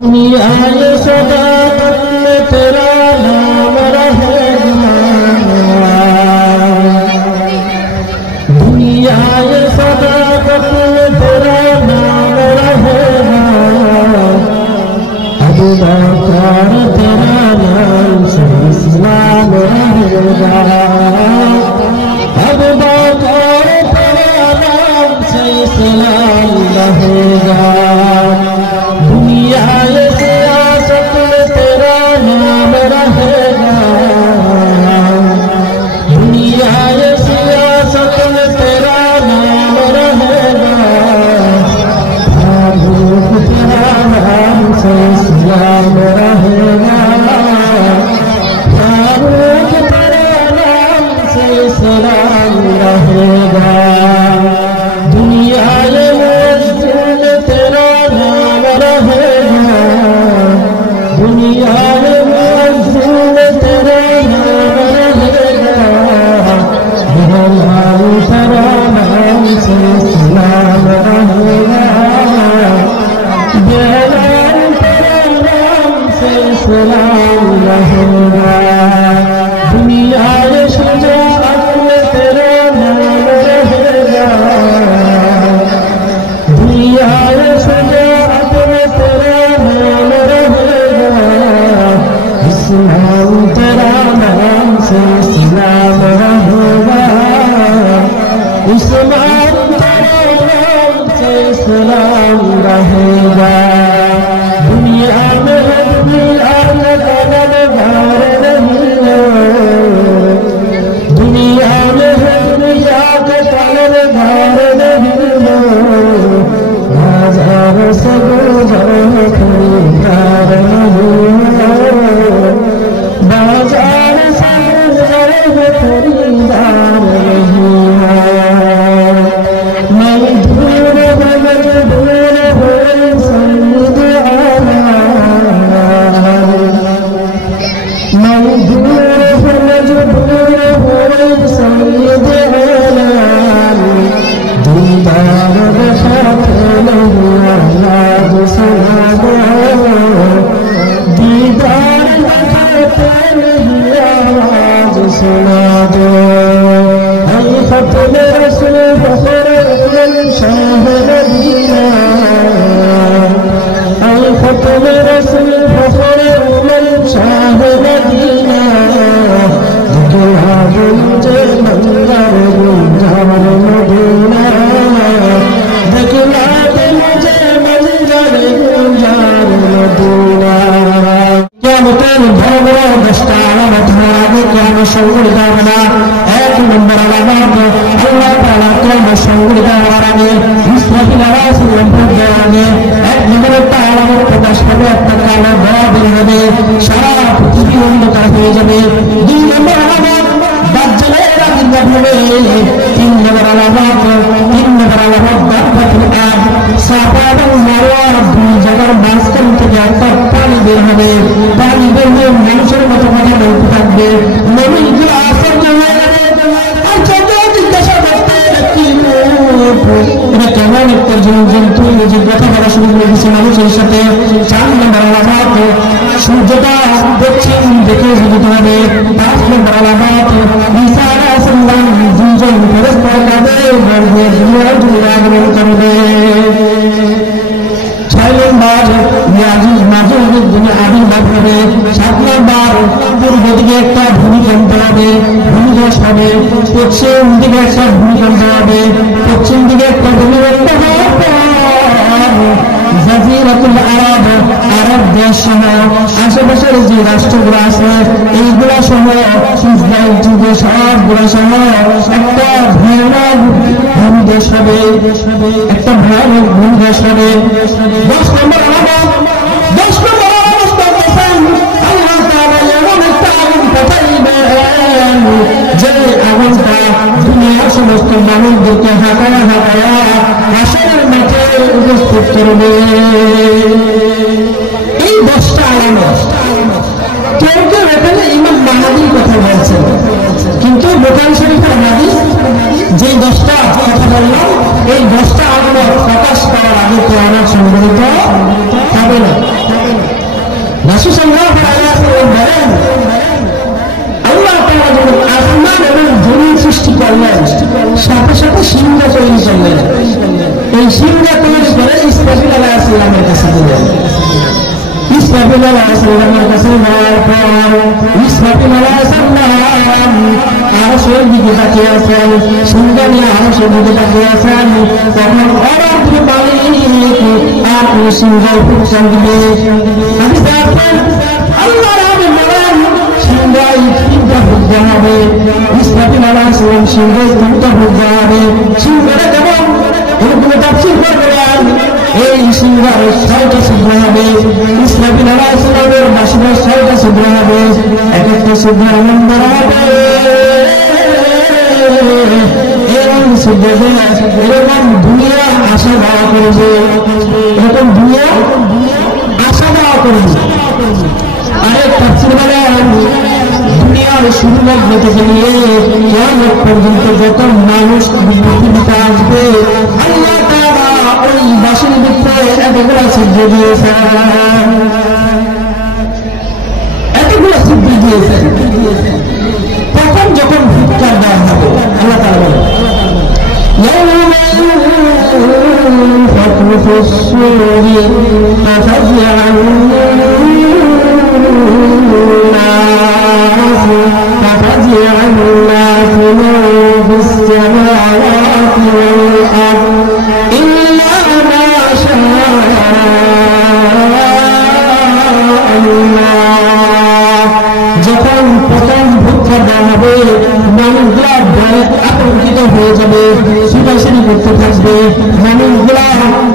दुनिया ये सदा में तेरा नाम रहेगा, दुनिया ये सदा में तेरा नाम रहेगा। अब बाकार तेरा नाम से इस्लाम रहेगा, अब बाकार तेरा नाम से इस्लाम रहेगा। दुनिया ये सियासत में तेरा नाम रहेगा, दुनिया ये सियासत में तेरा नाम रहेगा। फारूक तेरा नाम से इस्लाम रहेगा, फारूक तेरा नाम से इस्लाम रहेगा। दुनिया ये मुअज्जिन तेरा नाम रहेगा, दुनिया में मुअज्जिन तेरा नाम रहेगा। बिलाल तेरा नाम से इस्लाम रहेगा, बिलाल तेरा नाम से इस्लाम रहेगा। दुनिया में शुजाअत में तेरा नाम रहेगा, दुनिया में शुजाअत में तेरा नाम रहेगा। इस्लाम तेरा नाम से इस्लाम रहेगा, इस्लाम तेरा नाम से इस्लाम रहेगा। दुनिया में दुनिया का तलबगार नहीं है, दुनिया में दुनिया का तलबगार नहीं है। बाजार से गुजर खरीदार नहीं है, बाजार से गुजर खरीदार नहीं है। मैं दूर मजबूर हूँ सईद आला, मैं दूर मजबूर हूँ सईद आला। दीदार रखाते नहीं आवाज सुना दो, दीदार रखाते नहीं आवाज सुना दो। ऐ खत्म रसूल फखर उमर शाह मदीना, ऐ खत्म रसूल फखर उमर शाह मदीना। दिखला दो मुझे मंजर गुलजार मदीना, दिखला दो मुझे मंजर गुलजार मदीना। কিয়ামতের বড় বড় 10টা আলামত হবে কিয়ামত সংঘটিত হবে না। 1 নম্বর আলামত আল্লাহ তাআলা কিয়ামত সংঘটিত হওয়ার আগে ইসরাফিল আলাইহিস সালাম পূর্বে আগে 1 নম্বর একটা আলামত প্রকাশ পাবে, একটা কালো ধোঁয়া বের হবে, সারা পৃথিবী অন্ধকার হয়ে যাবে। 2 নম্বর আলামত দাজ্জালের আবির্ভাব হবে। 3 নম্বর আলামত দাব্বাতুল আরদ, সাফা এবং মারওয়ার 2 জায়গার মাঝখান থেকে একটা পানি বের হবে। পানি বের হয়ে মানুষের মতো কথা বলতে থাকবে, নবীকে আশ্চর্য হয়ে যাবে। আশ্চর্য জিজ্ঞাসা করতে এটা কেমন একটা জন্তু যে কথা বলা শুরু করে দিচ্ছে মানুষের সাথে। 4 নম্বর আলামত সূর্যটা দক্ষিণ দিকে উদিত হবে। 5 নম্বর আলামত ঈসা আলাইহিস সালাম 2 জন ফেরেশতা তাদের গর্ভে দুনিয়া আগমন করবে। 6 নম্বর ইয়াজুজ মাজুজের দুনিয়া আবির্ভাব হবে। 7 নম্বর পূর্ব দিকে একটা ভূমিকম্প হবে, ভূমিধস হবে। পশ্চিম দিকে একটা ভূমিকম্প হবে, পশ্চিম দিকে একটা ভূমিকম্প হওয়ার পর জাজিরাতুল আরব, আরব দেশ সহ আশেপাশের যে রাষ্ট্রগুলো আছে এইগুলা সহ ইসরায়েল যুগে সবগুলো সহ একটা ভয়ানক ভূমিধস হবে, একটা ভয়ানক ভূমিধস হবে। 10 নম্বর আলামত, 10 নম্বর আলামত বলতেছেন আল্লাহ তাআলা এমন একটা আগুন পাঠাইবেন যে আগুনটা দুনিয়ার সমস্ত মানুষদেরকে হাঁটায়া হাঁটায়া হাসরের মাঠে উপস্থিত করবে। এই 10টা আলামত কেউ কেউ এখানে ইমাম মাহদীর কথা বলছেন, কিন্তু বুখারী শরীফের হাদিস যে 10টা কথা বললাম এই 10টা আমল প্রকাশ করার আগে কিয়ামত সংঘটিত হবে না। রাসূল সাল্লাল্লাহু আলাইহি ওয়াসাল্লাম বলেন আল্লাহ তাআলা যখন আসমান এবং জমিন সৃষ্টি করলেন সাথে সাথে সিংহ তৈরি করলেন। এই সিংহ তৈরি করে ইসরাফিল আলাইহিস সালামের কাছে দিলেন। ইসরাফিল আলাইহিস সালামের কাছে নেওয়ার পর ইসরাফিল আলাইহিস সালাম আরশের দিকে তাকিয়ে আছেন, সিংহ নিয়ে আরশের দিকে তাকিয়ে আছেন। তখন অবাক মালিক আপনি সিংহ ফুৎকার দিবে। আমি দেখেন আল্লাহ রাব্বুল বলেন সিংহাই তিনটা ফুৎকার হবে। ইসরাফিল আলাইহিস সালাম সিংহাই তিনটা ফুৎকার হবে। সিংহটা কেমন এরকম তাফসীর করবেন এই সিংহার 6টা ছিদ্র হবে। ইসরাফিল আলাইহিস সালামের বাঁশির 6টা ছিদ্র হবে। এক একটা ছিদ্র আনন্দ হবে। এরকম দুনিয়া আশা দেওয়া করবে, এরকম দুনিয়া আশা দেওয়া করবে। আরেক তাফসীর বলেন দুনিয়ার শুরু লগ্ন থেকে নিয়ে কিয়ামত পর্যন্ত যত মানুষ পৃথিবীতে আসবে আল্লাহ তাআলা ওই বাঁশির ভিতরে এতগুলো ছিদ্র দিয়েছেন, এতগুলো ছিদ্র দিয়েছেন। তখন যখন ফুৎকার দেওয়া হবে আল্লাহ তাআলা বলেন ينفخ في الصور ففزع الناس من في السماوات والأرض إلا ما شاء الله যখন প্রথম ফুৎকার দেওয়া হবে মানুষগুলা ভয়ে আতঙ্কিত হয়ে যাবে, ছুটাছুটি করতে থাকবে। মানুষগুলা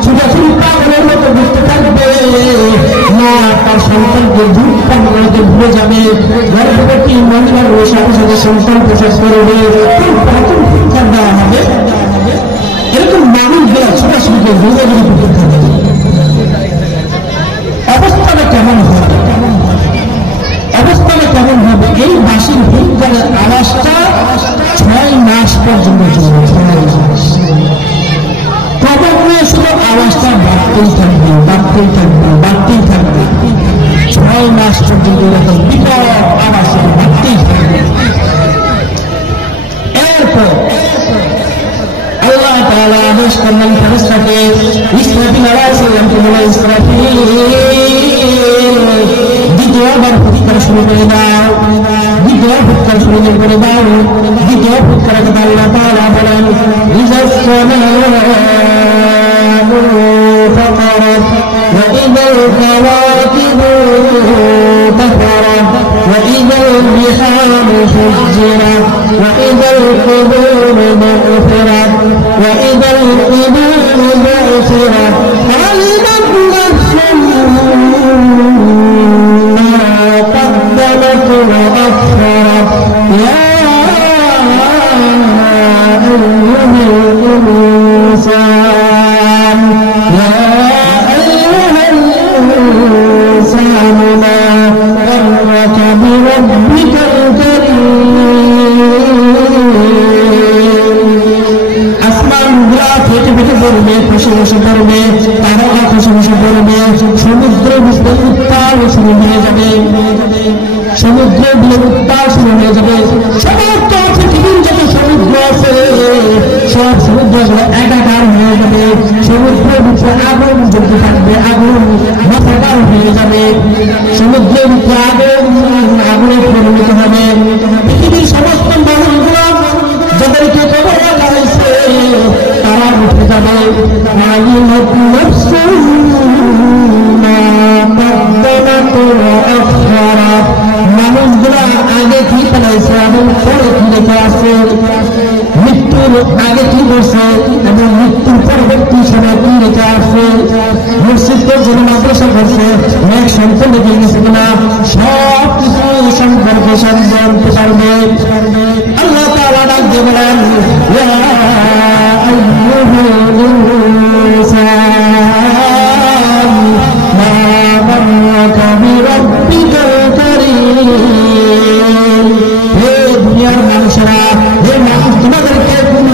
ছুটাছুটি পাগলের মতো ঘুরতে থাকবে, মা তার সন্তানকে দুধ পান করতে ভুলে যাবে। গর্ভবতী মহিলার সাথে সাথে সন্তান প্রসব করবে। প্রথম ফুৎকার দেওয়া হবে এরকম মানুষগুলা ছুটাছুটিকে ঘুরাঘুরি করতে থাকবে। অবস্থাটা কেমন হবে? অবস্থাটা কেমন হবে? এই বাঁশির ফুৎকারের আওয়াজটা 6 মাস পর্যন্ত চলবে। 6 মাস প্রবল শুধু আওয়াজটা বাড়তেই থাকবে, বাড়তেই থাকবে, বাড়তেই থাকবে। 6 মাস পর্যন্ত এরকম বিকট আওয়াজ বাড়তেই থাকবে। এরপর আল্লাহ তাআলা আদেশ করলেন ফেরেশতাকে ইসরাফিল আলাইহিস সালামকে বলে ইসরাফিল দ্বিতীয়বার ফুৎকার শুরু করে দাও। দ্বিতীয় ফুৎকার শুরু করে দাও। দ্বিতীয় ফুৎকারের কথা আল্লাহ তাআলা বলেন ইযাস সামাa'u ফাতারাত ওয়া ইযাল কাওয়াকিবু তাফারাত ওয়া ইযাল বিহারু ফুজ্জিরাত ওয়া ইযাল কুবুরু বু'থিরাত ওয়া ইযাল কুবুরু বু'থিরাত আলিমাত নাফসুম قدمت وأخرت يا أيها الإنسان ما غرك بربك الكريم আসমান গুলা ফেটে ফেটে পড়বে, খসে খসে পড়বে, তারকা খসে খসে পড়বে। সমুদ্র বুঝতে উত্তাল শুরু হয়ে যাবে, সমুদ্র দিয়ে উত্তাল শুরু হয়ে যাবে। সমস্ত পৃথিবীর যত সমুদ্র আছে সব সমুদ্রগুলো একাকার হয়ে যাবে। সমুদ্রের ভিতরে আগুন জ্বলতে থাকবে, আগুন মাথাকার হয়ে যাবে। সমুদ্রের ভিতরে আগুন আগুনে পরিণত হবে। পৃথিবীর সমস্ত মানুষগুলো যাদেরকে কবর রাখা হয়েছে তারা উঠে যাবে। আলিমাত নাফসুম মা قدمت وأخرت মানুষগুলা আগে কি ফেলাইছে এবং পরে কি রেখে আছে, মৃত্যুর আগে কি করছে এবং মৃত্যুর পরবর্তী সময় কি রেখে আছে, মসজিদের জন্য মাদ্রাসা করছে, অনেক সন্তান রেখে গেছে কিনা, সব কিছু সম্পর্কে জানতে পারবে। আল্লাহ তাআলা ডাক দিয়ে বলেন ইয়া আইয়ুহাল ইনসান মা গাররাকা বিরাব্বিকাল কারীম। হে দুনিয়ার মানুষেরা, হে মানুষ, তোমাদেরকে কোন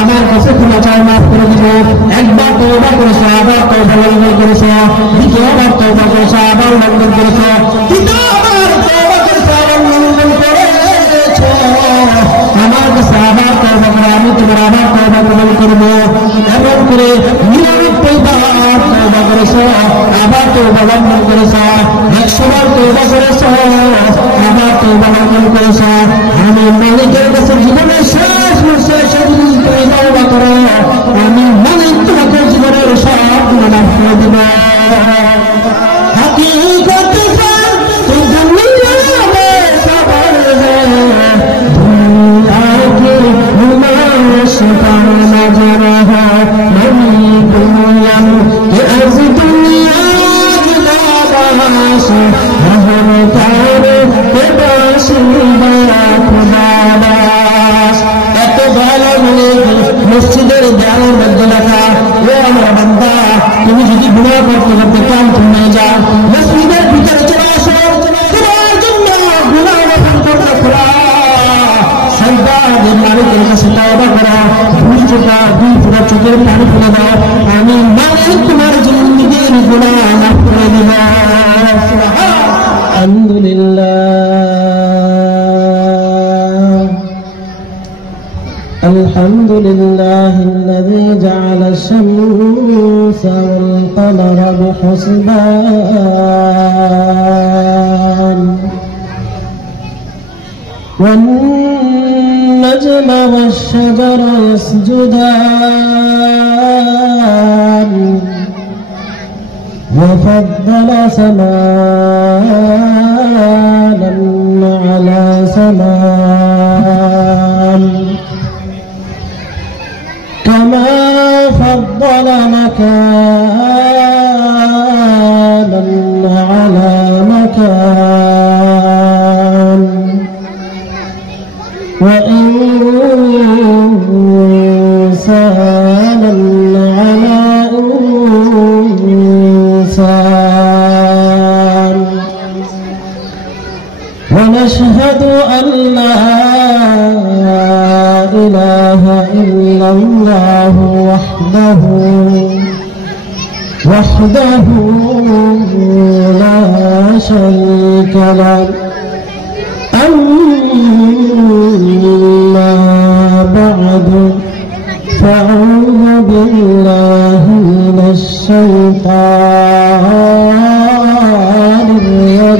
আমার কাছে ক্ষমা চাও, মাফ করে দিব। একবার তওবা করেছো, আবার তওবা লঙ্ঘন করেছো, দ্বিতীয়বার তওবা করেছো, আবার লঙ্ঘন করেছো, তৃতীয়বার তওবা করেছো, আবার লঙ্ঘন করেছো, আমার কাছে আবার তওবা করে আমি তোমার আবার তওবা কবুল করব। এমন করে 99 বার তওবা করেছো, আবার তওবা লঙ্ঘন করেছো, 100 বার তওবা করেছো, আবার তওবা লঙ্ঘন করেছো। আমি মালিকের কাছে জীবনের শেষ মুহূর্তে তুমি তওবা করো, আমি মালিক তোমাকে জীবনের সব গুনাহ মাফ করে দেব। हकीकत से तो दुनिया में खबर है, दुनिया की नुमाइश का नजर है, नई दुनिया के अर्ज दुनिया की दाबाश रहम तारे के बाशिंदा खुदाबाश। এত ভালো মানে মসজিদের দেয়ালের মধ্যে লেখা, ও আমার বান্দা তুমি যদি গুনাহ করতে করতে ক্লান্ত হয়ে যাও, মসজিদের ভিতরে চলে আসো, তোমার জন্য গুনাহ মাফ করতে খোলা সন্তানের মালিকের কাছে তওবা করো, দুই ফোঁটা চোখের পানি ফেলে দাও, আমি মালিক তোমার জিন্দেগির গুনাহ মাফ করে দিব। الحمد لله الذي جعل الشمس والقمر بحسبان والنجم والشجر يسجدان وفضل سمانا على سمان كما فضل مكانا على مكان وإنسانا على إنسان ونشهد أن لا إله إلا الله وحده لا شريك له أما بعد فأعوذ بالله من الشيطان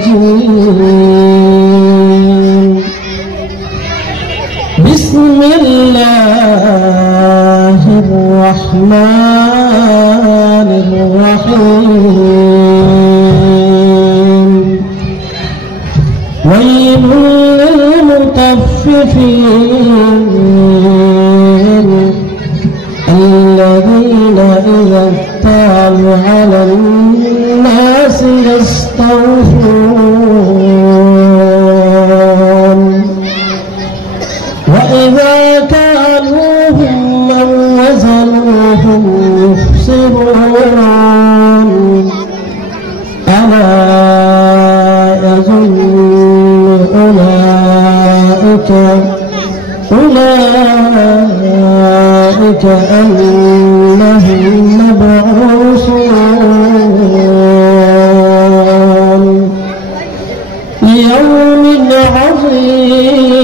الرجيم بسم الله الرحمن الرحيم ويل للمطففين الذين إذا اكتالوا على الناس يستوفون وإذا كالوهم أو وزنوهم يخسرون ألا يظن أولئك أنهم مبعوثون ليوم عظيم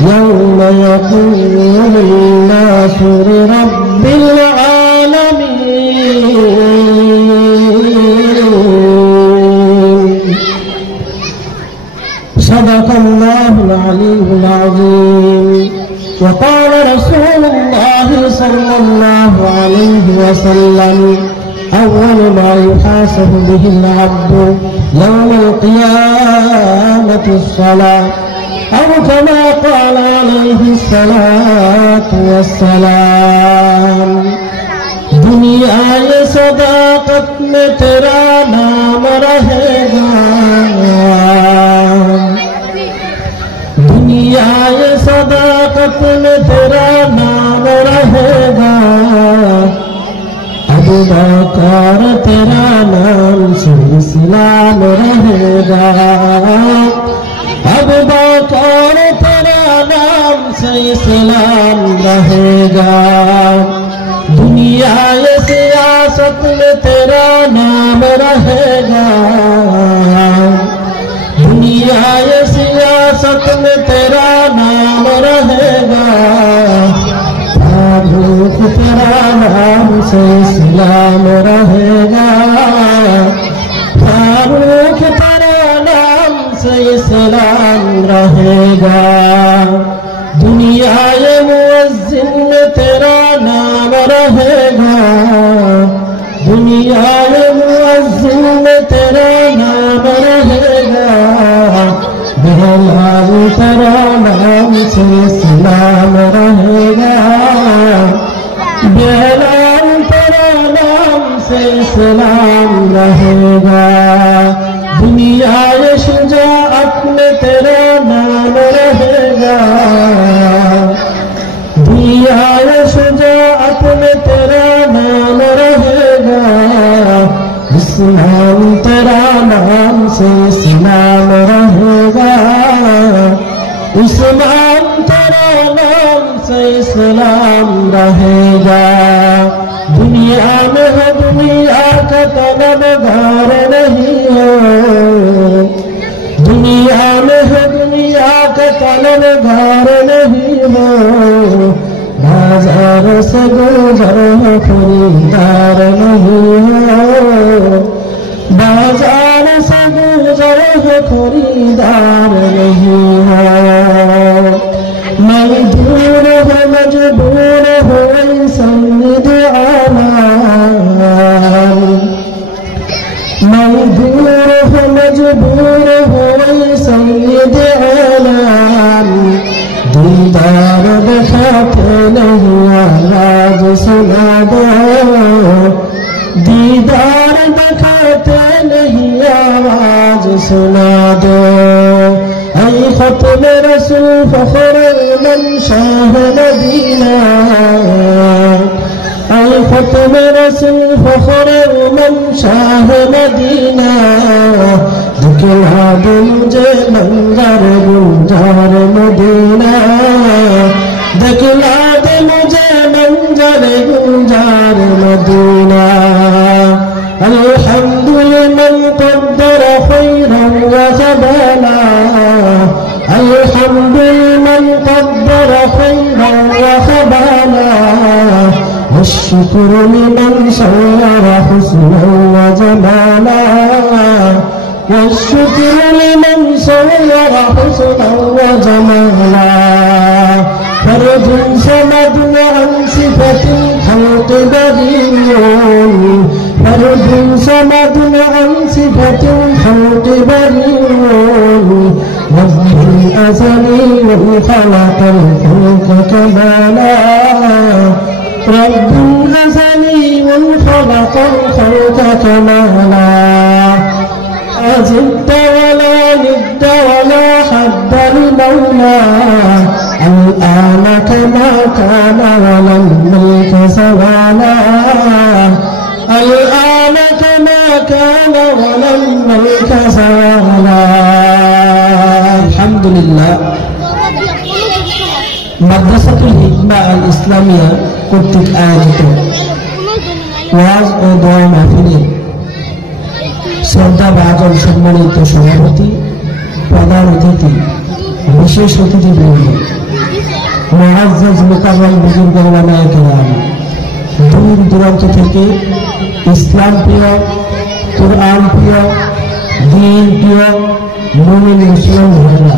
يوم يقوم الناس لرب العالمين. صدق الله العلي العظيم. وقال رسول الله صلى الله عليه وسلم أول ما يحاسب به العبد يوم القيامة الصلاة أو كما قال عليه الصلاة والسلام. दुनिया ये सदाकत में तेरा नाम रहेगा, दुनिया ये सदाकत में तेरा नाम रहेगा, अबू बकर तेरा नाम से इस्लाम रहेगा, अबू बकर तेरा नाम से इस्लाम रहेगा। दुनिया सियासत में तेरा नाम रहेगा, दुनिया सियासत में तेरा नाम रहेगा। फारूक तेरा नाम से इस्लाम रहेगा, फारूक तेरा नाम से इस्लाम रहेगा। दुनिया मुअज्जिन में तेरा नाम रहेगा, दुनिया मुअज्जिन में तेरा नाम रहेगा। बिलाल तेरा नाम से इस्लाम रहेगा, बिलाल तेरा नाम से इस्लाम रहेगा। दुनिया शुजाअत में तेरा नाम रहेगा, दुनिया शुजाअत में तेरा नाम रहेगा। इस्लाम तेरा नाम से इस्लाम रहेगा, इस्लाम तेरा नाम से इस्लाम रहेगा। दुनिया में है दुनिया का तलबगार नहीं हो, दुनिया में है दुनिया का तलबगार नहीं हो। बाजार से गुजर खरीदार नहीं हो, बाजार से गुजर खरीदार नहीं हो। मजबूर हो मजबूर हो सैयद आलम, मजबूर हो मजबूर हो सैयद आलम। दीदार दिखाते नहीं आवाज सुना दो, दीदार दिखाते नहीं आवाज सुना दो। ऐ खत्म रसूल फख्र मन शाह मदीना, ऐ खत्म रसूल फख्र मन शाह मदीना। दिखला दे मुझे मंजर गुलजार मदीना, दिखला दे मुझे मंजर गुलजार मदीना। अल्हम्दुलिल्लाह क़द्दर खैरन व ज़बाना, अल्हम्दुलिल्लाह क़द्दर खैरन व ज़बाना। والشكر لمن صور حسنا وجمالا، والشكر لمن صور حسنا وجمالا. فرد صمد عن صفة الخلق بريء، فرد صمد عن صفة الخلق بريء. رب أزلي خلق الخلق كمالا، رب أزلي خلق الخلق كمالا. أزد ولا ند ولا حد لمولى، الآن كما كان ولم يلك زوالا، الآن كما كان ولم يلك زوالا. الحمد لله। মাদ্রাসাতুল হিকমা আল ইসলামিয়া কর্তৃক আয়োজিত ওয়াজ ও দোয়া মাহফিলে শ্রদ্ধাভাজন সম্মানিত সভাপতি, প্রধান অতিথি, বিশেষ অতিথিবৃন্দ, মুআজ্জাজ মুকাররম বুজুর্গ উলামায়ে কেরাম, দূর দূরান্ত থেকে ইসলাম প্রিয়, কোরআন প্রিয়, দ্বীন প্রিয় মুমিন মুসলিম ভাইরা,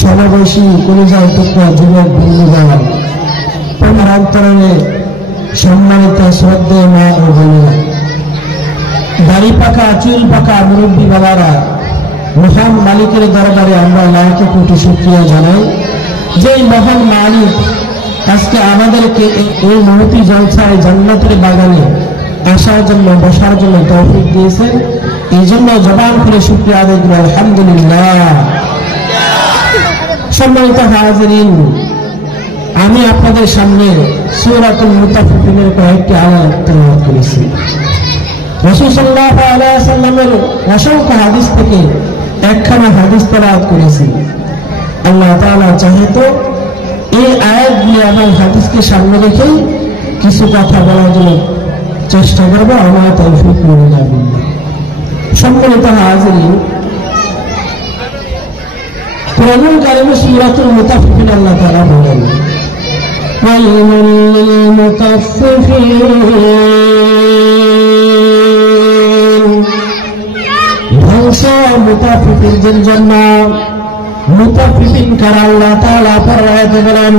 সমাবেশী কলিজার টুকরা যুবক বন্ধুগণ, প্রাণান্তরে সম্মানিত শ্রদ্ধেয় মা ও বোনেরা, দাড়ি পাকা চুল পাকা মুরব্বী বাবারা, মহান মালিকের দরবারে আমরা লাখে কোটি শুকরিয়া জানাই যে মহান মালিক আজকে আমাদেরকে এই মহতি জলসায় জান্নাতের বাগানে আসার জন্য বসার জন্য তৌফিক দিয়েছেন। এই জন্য জবান খুলে শুকরিয়া আদায় করি আলহামদুলিল্লাহ। সম্মানিত হাজিরিন, আমি আপনাদের সামনে সূরাতুল মুতাফফিফিনের কয়েকটি আয়াত তেলাওয়াত করেছি। রাসূল সাল্লাল্লাহু আলাইহি ওয়াসাল্লামের অসংখ্য হাদিস থেকে একখানা হাদিস তেলাওয়াত করেছি। আল্লাহ তাআলা চাহে তো এই আয়াতগুলি এবং হাদিসকে সামনে রেখে কিছু কথা বলার জন্য চেষ্টা করবো। আমার তৌফিক মনে যাবেন। সম্মানিত হাজিরিন, কোরআনুল কারীমে সূরাতুল মুতাফফিফিন আল্লাহ তাআলা বলেন, ওয়াইলুল লিল মুতাফফিফিন, ধ্বংস মুতাফফিফিনদের জন্য। মুতাফফিফিন কারা? আল্লাহ তাআলা পরআয়াতে বলেন,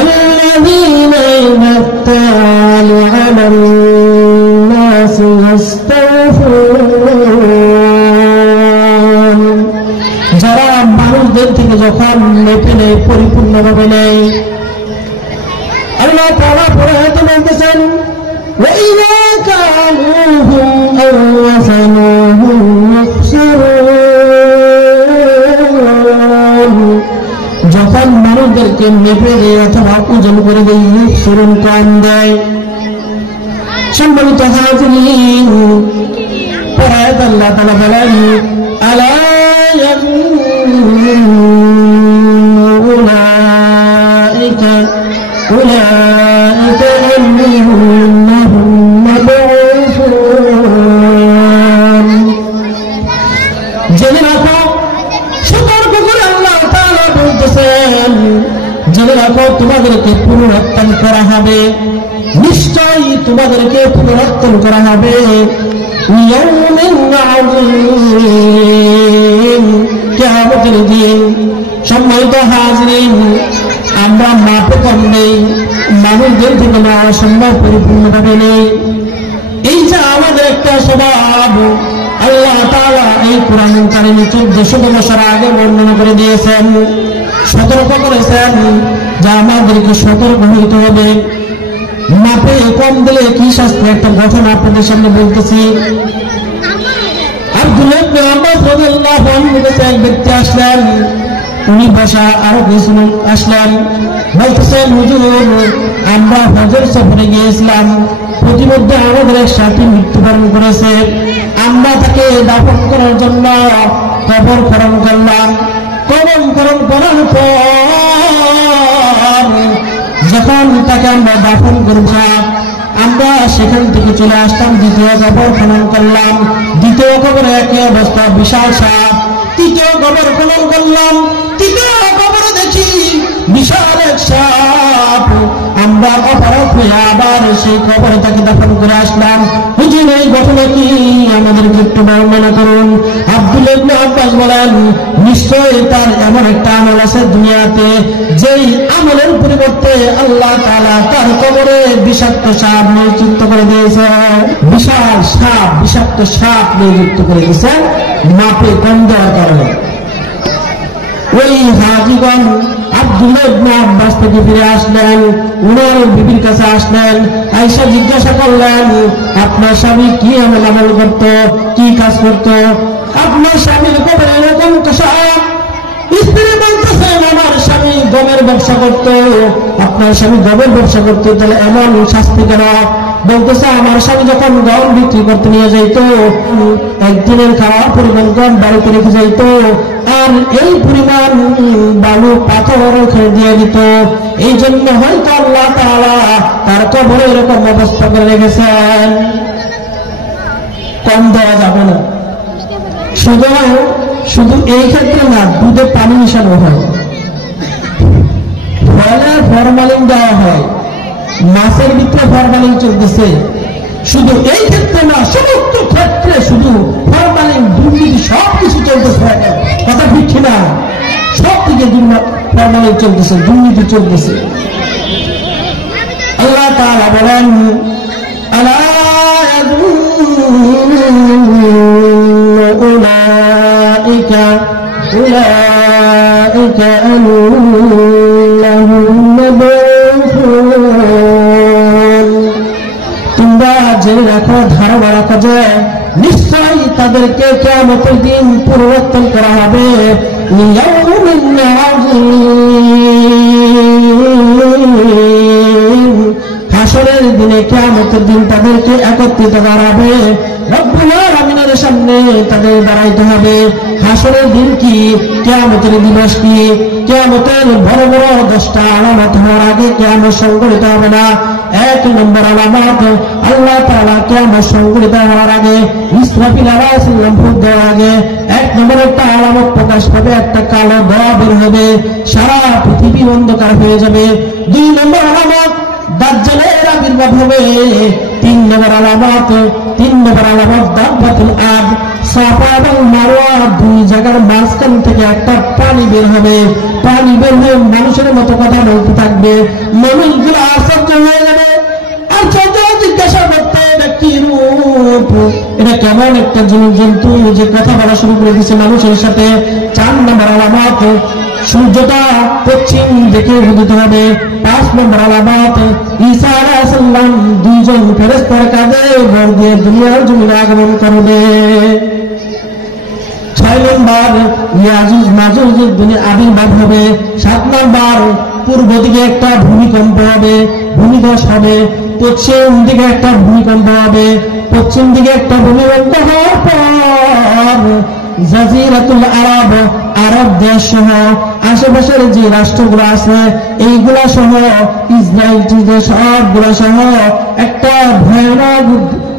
আল্লাযীনা ইয়াফতালু আলান নাসি ইস্তাগফিরুন, যারা মানুষদের থেকে যখন মেপে নেয়, পরিপূর্ণভাবে নেয়। আল্লাহ তাআলা পরআয়াতে বলতেছেন, ওয়াইযা কালুহুম আও ওয়াসানুহুম ইখসিরুন, যখন মানুষদেরকে মেপে দেয় অথবা ওজন করে দেয়, ইখসিরুন কম দেয়। সম্মানিত হাজিরিন, পরআয়াত আল্লাহ তাআলা বলেন, আলা উলাইকা আন্নাহুম মাবউসুন, জেনে রাখো, সতর্ক করে আল্লাহ তাআলা বলতেছেন, জেনে রাখো তোমাদেরকে পুনরুত্থান করা হবে, নিশ্চয়ই তোমাদেরকে পুনরুত্থান করা হবে ইয়াউমিন আযীম, কিয়ামতের দিন। সম্মানিত হাজিরিন, আমরা মাপে কম নেই, মানুষদের থেকে নেওয়া সম্ভব পরিপূর্ণভাবে নেই। এই যে আমাদের একটা স্বভাব, আল্লাহ তাআলা এই কোরআনুল কারীমে 1400 বছর আগে বর্ণনা করে দিয়েছেন, সতর্ক করেছেন যে আমাদেরকে সতর্ক হইতে হবে। মাপে কম দিলে কি শাস্তি, একটা ঘটনা আপনাদের সামনে বলতেছি। আব্দুল্লাহ ইবনে আব্বাস রাদিয়াল্লাহু আনহু কাছে এক ব্যক্তি আসলেন, উনি বসা আরো কিছু আসলেন, বলতেছেন, হুজুর আমরা হজের সফরে গিয়েছিলাম, প্রতিমধ্যে আমাদের এক সাথী মৃত্যুবরণ করেছে, আমরা তাকে দাফন করার জন্য কবর খনন করলাম। কবর খনন করার পর যখন তাকে আমরা দাফন করব, আমরা সেখান থেকে চলে আসলাম, দ্বিতীয় কবর খনন করলাম। দ্বিতীয় কবরে একই অবস্থা, বিশাল সাপ। তৃতীয় কবর খনন করলাম, তৃতীয় কবরে দেখি বিশাল এক সাপ। আমরা অপারক হয়ে আবার সেই কবরে তাকে দাফন করে আসলাম। হুজুর এই ঘটনা কি, আমাদেরকে একটু বর্ণনা করুন। আব্দুল্লাহ ইবনে আব্বাস বলেন, নিশ্চয়ই তার এমন একটা আমল আছে দুনিয়াতে, যেই আমলের পরিবর্তে আল্লাহ তাআলা তার কবরে বিষাক্ত সাপ নিযুক্ত করে দিয়েছে। বিশাল সাপ, বিষাক্ত সাপ নিযুক্ত করে দিয়েছে মাপে কম দেওয়ার কারণে। ওই হাজীগণ আব্দুল্লাহ ইবনে আব্বাস থেকে ফিরে আসলেন, উনার বিবির কাছে আসলেন, আয়েশা জিজ্ঞাসা করলেন, আপনার স্বামী কি আমল করত, কি কাজ করত? আপনার স্বামীর কবরে এরকম সাপ। স্ত্রী বলতেছেন, আমার স্বামী গমের ব্যবসা করত। আপনার স্বামী গমের ব্যবসা করত, তাহলে এমন শাস্তি কেন? বলতেছে, আমার স্বামী যখন গম বিক্রি করতে নিয়ে যাইত, একদিনের খাওয়ার পরিমাণ গম বাড়িতে রেখে যাইত, আর এই পরিমাণ বালু পাথর রেখে দিয়ে দিত। এই জন্য হয়তো আল্লাহ তাআলা তার কবরে এরকম অবস্থা করে রেখেছেন। কম দেওয়া যাবে না। শুধু এই ক্ষেত্রে না, দুধে পানি মিশানো হয়, ফলে ফরমালিন দেওয়া হয়, মাছের ভিতরে ফরমালিন চলতেছে। শুধু এই ক্ষেত্রে না, সমস্ত ক্ষেত্রে শুধু ফরমালিন, দুর্নীতি সবকিছু চলতেছে। কথা ঠিক না? সব থেকে ফরমালিন চলতেছে, দুর্নীতি চলতেছে। আল্লাহ তাআলা বলেন, আলা উলাইকা আন্নাহুম মাবউসুন, তোমরা জেনে রাখো, ধারণা রাখো যে নিশ্চয়ই তাদেরকে কিয়ামতের দিন পুনরুত্থান করা হবে। ইয়াউমিন আযীম, হাসরের দিনে, কিয়ামতের দিন তাদেরকে একত্রিত করা হবে। রব্বুল আলামিনের সামনে তাদের দাঁড়াইতে হবে। হাসরের দিন কি, কিয়ামতের দিবস কি? কিয়ামতের বড় বড় 10টা আলামত হওয়ার আগে কিয়ামত সংঘটিত হবে না। 1 নম্বর আলামত, আল্লাহ তাআলা কিয়ামত সংঘটিত হওয়ার আগে ইসরাফিল আলাইহিস সালাম ফুঁক দেওয়ার আগে 1 নম্বর একটা আলামত প্রকাশ পাবে, একটা কালো ধোঁয়া বের হবে, সারা পৃথিবী অন্ধকার হয়ে যাবে। 2 নম্বর আলামত, দাজ্জালের আবির্ভাব হবে। 3 নম্বর আলামত দাব্বাতুল আরদ, সাফা এবং মারওয়া 2 জায়গার মাঝখান থেকে একটা পানি বের হবে। পানি বের হয়ে মানুষের মতো কথা বলতে থাকবে। মানুষগুলো আশ্চর্য হয়ে যাবে, আশ্চর্য জিজ্ঞাসা করতে, এটা কি রূপ, এটা কেমন একটা জন্তু যে কথা বলা শুরু করে দিচ্ছে মানুষের সাথে। 4 নম্বর আলামত, সূর্যটা পশ্চিম দিকে উদিত হবে। 5 নম্বর আলামত, ঈসা আলাইহিস সালাম 2 জন ফেরেশতার কাঁধে ভর দিয়ে দুনিয়ার জমিনে আগমন করবে। 6 নম্বর, ইয়াজুজ মাজুজের আবির্ভাব হবে। 7 নম্বর, পূর্ব দিকে একটা ভূমিকম্প হবে, ভূমিধস হবে। পশ্চিম দিকে একটা ভূমিকম্প হবে। পশ্চিম দিকে একটা ভূমিকম্প হওয়ার পর জাজিরাতুল আরব, আরব দেশ সহ আশেপাশের যে রাষ্ট্রগুলো আছে এইগুলা সহ ইসরায়েল সবগুলা সহ একটা ভয়ানক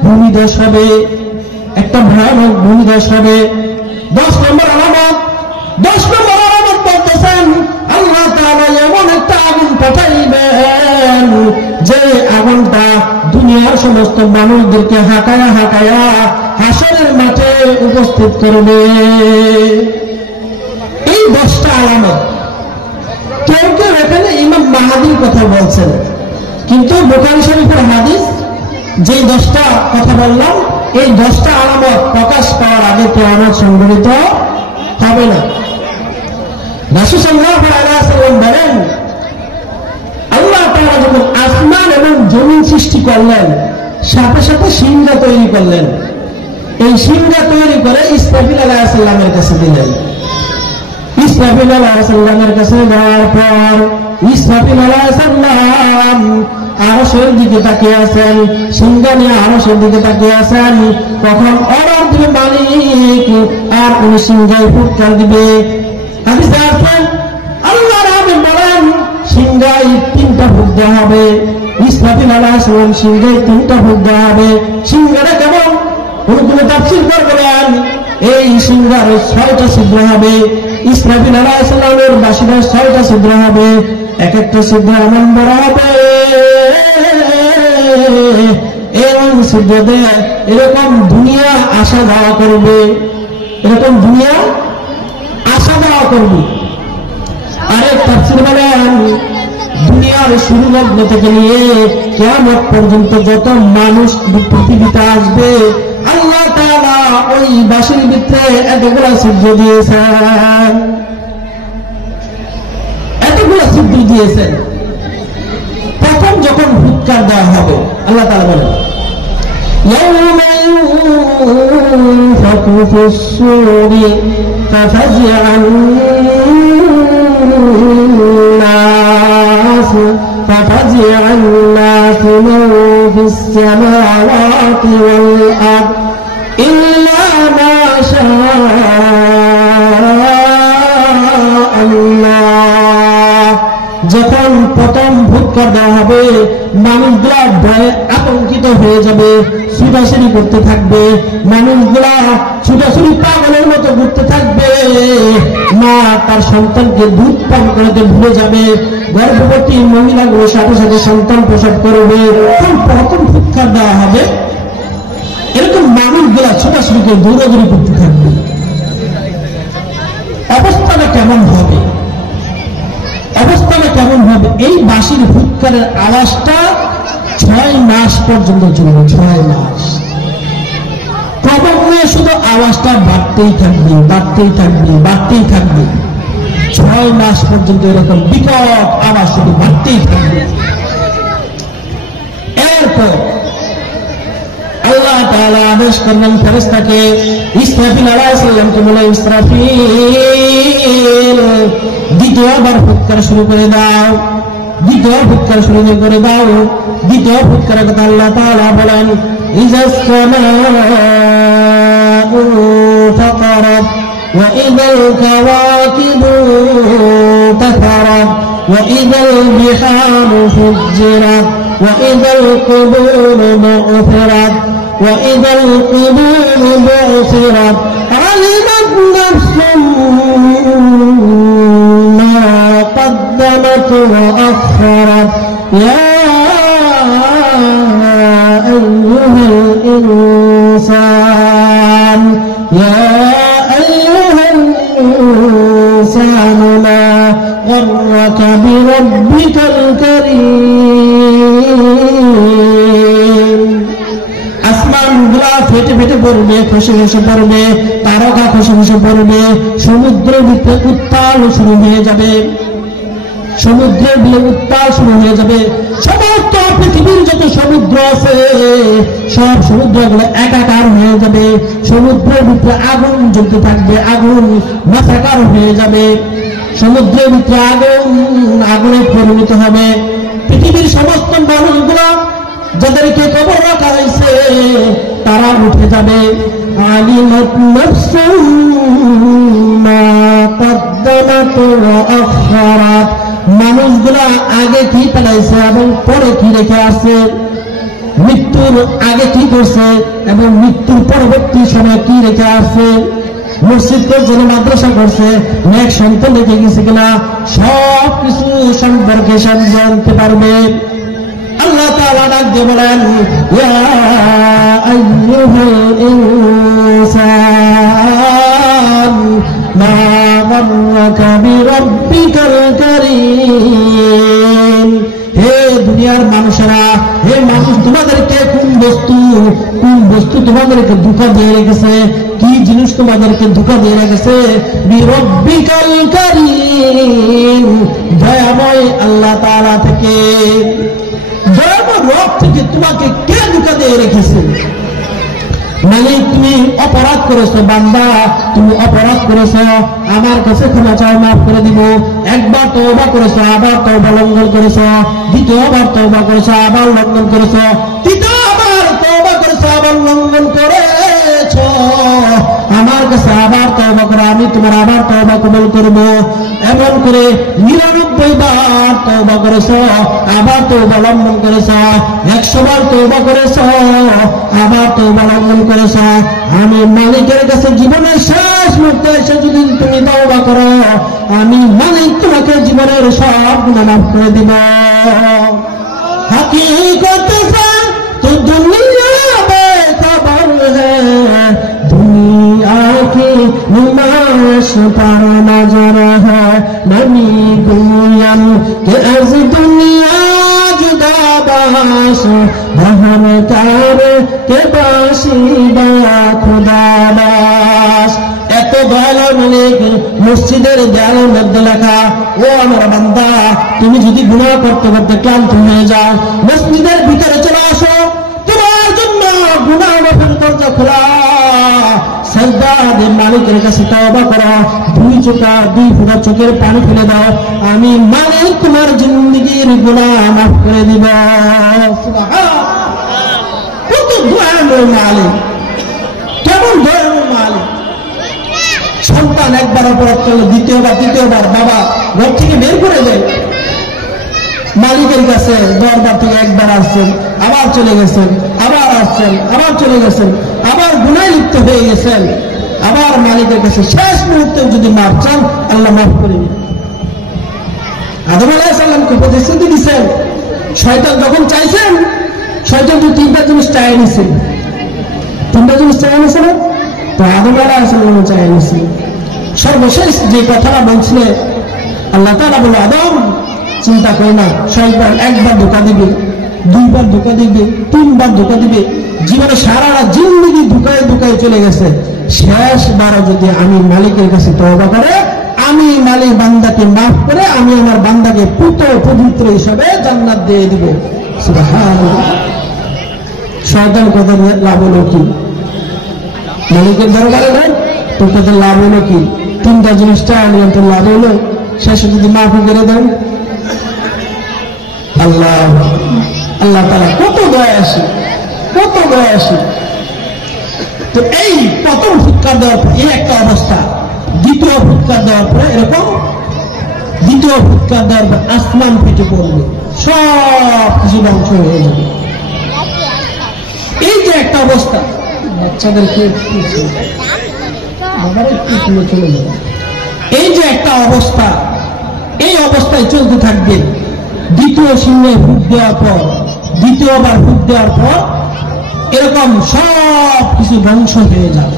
ভূমিধস হবে, একটা ভয়ানক ভূমিধস হবে। 10 নম্বর আলামত বলতেছেন আল্লাহ তাআলা এমন একটা আগুন পাঠাইবেন যে আগুনটা দুনিয়ার সমস্ত মানুষদেরকে হাঁকায়া হাসরের মাঠে উপস্থিত করবে। এই 10টা আলামত। কেউ এখানে ইমাম মাহাদির কথা বলছেন, কিন্তু বুখারী শরীফের হাদিস যে 10টা কথা বললাম, এই 10টা আলামত প্রকাশ পাওয়ার আগে কিয়ামত সংঘটিত হবে না। রাসূল সাল্লাল্লাহু আলাইহি ওয়াসাল্লাম বলেন, আল্লাহ তাআলা যখন আসমান এবং জমিন সৃষ্টি করলেন, সাথে সাথে সিংহা তৈরি করলেন। এই সিংহা তৈরি করে ইসরাফিল আলাইহিস সালামের কাছে দিলেন। ইসরাফিল আলাইহিস সালামের কাছে দেওয়ার পর ইসরাফিল আলাইহিস সালাম আরশের দিকে তাকিয়ে আছেন, সিংহা নিয়ে আরশের দিকে তাকিয়ে আছেন। তখন অর্ডার দিবে মালিক, আর উনি সিংহায় ফুৎকার দিবে। হাদিসে আছে আল্লাহর হাবিব বলেন সিংহায় 3টা ফুৎ দেওয়া হবে। ইসরাফিল আলাইহিস সালাম সিংহায় 3টা ফুৎ দেওয়া হবে। সিংহাটা কেমন? কোন তাফসীর বলেন এই সিংহার 6টা ছিদ্র হবে। ইসরাফিল আলাইহিস সালামের বাঁশির 6টা ছিদ্র হবে। এক একটা ছিদ্র এমন বড় হবে, এবং ছিদ্র দিয়ে এরকম দুনিয়া আসা যাওয়া করবে, এরকম দুনিয়া আসা যাওয়া করবে। আরেক তাফসীর বলেন দুনিয়ার শুরু লগ্ন থেকে নিয়ে কিয়ামত পর্যন্ত যত মানুষ পৃথিবীতে আসবে আল্লাহ তাআলা ওই বাঁশির ভিতরে এতগুলা ছিদ্র দিয়েছেন, এতগুলা ছিদ্র দিয়েছেন। প্রথম যখন ফুৎকার দেওয়া হবে আল্লাহ তাআলা বলেন ইয়াউমা ইউনফাখু ফিস-সূরি ফাফাজি'আন নাস মান ফিস-সামাওয়াতি ওয়াল-আরদ ইল্লা মা শাআল্লাহ। যখন প্রথম ফুৎকার দেওয়া হবে মানুষগুলা ভয়ে আতঙ্কিত হয়ে যাবে, ছুটাছুটি করতে থাকবে। মানুষগুলা ছুটাছুটি পাগলের মতো ঘুরতে থাকবে। মা তার সন্তানকে দুধ পান করাতে ভুলে যাবে। গর্ভবতী মহিলাগুলো সাথে সাথে সন্তান প্রসব করবে। প্রথম ফুৎকার দেওয়া হবে, এরকম মানুষগুলা ছুটাছুটি করে দৌড়াদৌড়ি করতে থাকবে। অবস্থাটা কেমন হবে? এই বাঁশির ফুৎকারের আওয়াজটা 6 মাস পর্যন্ত চলবে। 6 মাস ক্রমান্বয়ে শুধু আওয়াজটা বাড়তেই থাকবে। 6 মাস পর্যন্ত এরকম বিকট আওয়াজ শুধু বাড়তেই থাকবে। এরপর আল্লাহ তাআলা আদেশ করলেন ফেরেশতাকে, ইসরাফিল আলাইহিস সালামকে বলে, ইসরাফিল দ্বিতীয়বার ফুৎকার শুরু করে দাও। দ্বিতীয় ফুৎকারের কথা আল্লাহ তাআলা বলেন ইযাস সামাউ ফাতারাত وإذا الكواكب انتثرت وإذا البحار فجرت وإذا القبور بعثرت وإذا القبور بعثرت علمت نفس ما قدمت وأخرت يا أيها الإنسان ما غرك بربك الكريم আসমান গুলা ফেটে ফেটে পড়বে, খসে খসে পড়বে, তারকা খসে খসে পড়বে, সমুদ্রের ভিতরে উত্তাল শুরু হয়ে যাবে, সমুদ্রের বিলে উত্তাল শুরু হয়ে যাবে। সমস্ত পৃথিবীর যত সমুদ্র আছে সব সমুদ্রগুলো একাকার হয়ে যাবে, সমুদ্রের ভিতরে আগুন জ্বলতে থাকবে, আগুন মাথাকার হয়ে যাবে, সমুদ্রের ভিতরে আগুনে পরিণত হবে। পৃথিবীর সমস্ত মানুষগুলো যাদেরকে কবর রাখা হয়েছে তারা উঠে যাবে। আলিমাত নাফসুম মা কদ্দামাত ওয়া আখারাত, মানুষগুলা আগে কি ফেলাইছে এবং পরে কি রেখে আসছে, মৃত্যুর আগে কি করছে এবং মৃত্যুর পরবর্তী সময় কি রেখে আসছে, মসজিদ করছে না মাদ্রাসা করছে, নেক সন্তান রেখে গেছে কিনা, সব কিছু সম্পর্কে সব জানতে পারবে। আল্লাহ তাআলা ডাক দিয়ে বলেন, ইয়া আইয়ুহাল ইনসান মা গাররাকা বিরাব্বিকাল কারীম, হে দুনিয়ার মানুষেরা, হে মানুষ, তোমাদেরকে কোন বস্তু তোমাদেরকে ধোঁকা দিয়ে রেখেছে, কি জিনিস তোমাদেরকে ধোঁকা দিয়ে রেখেছে, বিরাব্বিকাল কারীম, দয়াময় আল্লাহ তাআলা থেকে, দয়াময় রব থেকে তোমাকে কে ধোঁকা দিয়ে রেখেছে? মানে তুমি অপরাধ করেছো বান্দা, তুমি অপরাধ করেছো, আমার কাছে ক্ষমা চাও, মাফ করে দিব। একবার তওবা করেছো, আবার তওবা লঙ্ঘন করেছো, দ্বিতীয়বার তওবা করেছো, আবার লঙ্ঘন করেছো, তৃতীয়বার তওবা করেছো, আবার লঙ্ঘন করেছো, আমার কাছে আবার তওবা করো, আমি তোমার আবার তওবা কবুল করব। এমন করে 99 বার তওবা করেছো, আবার তওবা লঙ্ঘন করেছো, 100 বার তওবা করেছো, আবার তওবা লঙ্ঘন করেছো, আমি মালিকের কাছে জীবনের শেষ মুহূর্তে এসে যদি তুমি তওবা করো, আমি মালিক তোমাকে জীবনের সব গুনাহ মাফ করে দিব। हकीकत से तो दुनिया बेखबर है, दुनिया की नुमाइश पर नजर है, नबी गुयम के अज दुनिया जुदा बाश, बहम कार के बाशिदा खुदा बाश। এত দয়ালু মালিক মসজিদের দেয়ালের মধ্যে লেখা, ও আমার বান্দা, তুমি যদি গুনাহ করতে করতে ক্লান্ত হয়ে যাও, মসজিদের ভিতরে চলে আসো, তোমার জন্য গুনাহ মাফের দরজা খোলা, সাজদা দিয়ে মালিকের কাছে তওবা করো, দুই ফোঁটা চোখের পানি ফেলে দাও, আমি মালিক তোমার জিন্দেগীর গুনাহ মাফ করে দিব। সুবহানাল্লাহ, কত দয়ালু মালিক, কেমন দয়ালু মালিক। সন্তান একবার অপরাধ করলে দ্বিতীয়বার বাবা ঘর থেকে বের করে দেয়, মালিকের কাছে দরবার থেকে একবার আসছেন, আবার চলে গেছেন, আবার আসছেন, আবার চলে গেছেন, আবার গুনাহে লিপ্ত হয়ে গেছেন, আবার মালিকের কাছে শেষ মুহূর্তে যদি মাফ চান, আল্লাহ মাফ করে দিন। আদম আলাইহিস সালামকে প্রতিশ্রুতি দিচ্ছেন, শয়তান যখন চাইছেন, শয়তান তো তিনটা জিনিস চাই নিছেন, তো আদম আলাইহিস সালাম চাই নিছেন। সর্বশেষ যে কথাটা বলছিলেন, আল্লাহ তাআলা বলে, আদম চিন্তা করে না, শয়তান একবার ধোঁকা দিবে, দুইবার ধোঁকা দিবে, তিনবার ধোঁকা দিবে, জীবনে সারা জিন্দেগি ধোঁকায় চলে গেছে, শেষবার যদি আমি মালিকের কাছে তওবা করে, আমি মালিক বান্দাকে মাফ করে আমি আমার বান্দাকে পবিত্র হিসাবে জান্নাত দিয়ে দিব। সুবহানাল্লাহ। শয়তান কথা লাভ হলো কি? মালিকের দরবারে নাই তোর কাছে লাভ হলো কি? তিনটা জিনিসটা আনলেন, তোর লাভ হলো, শেষে যদি মাফ করে দেন। আল্লাহ তাআলা কত দয়াশীল, কত দয়াশীল। তো এই প্রথম শিক্ষা দেওয়ার এই একটা অবস্থা, দ্বিতীয় ফুৎকার দেওয়ার পরে এরকম দ্বিতীয় ফুৎকার দেওয়ার পর আসমান ফেটে পড়বে, সব কিছু ধ্বংস হয়ে যাবে। এই যে একটা অবস্থা, বাচ্চাদেরকে চলে যাবে, এই যে একটা অবস্থা, এই অবস্থায় চলতে থাকবে। দ্বিতীয় সিংহে ফুট দেওয়ার পর, দ্বিতীয়বার ফুট দেওয়ার পর এরকম সব কিছু ধ্বংস হয়ে যাবে।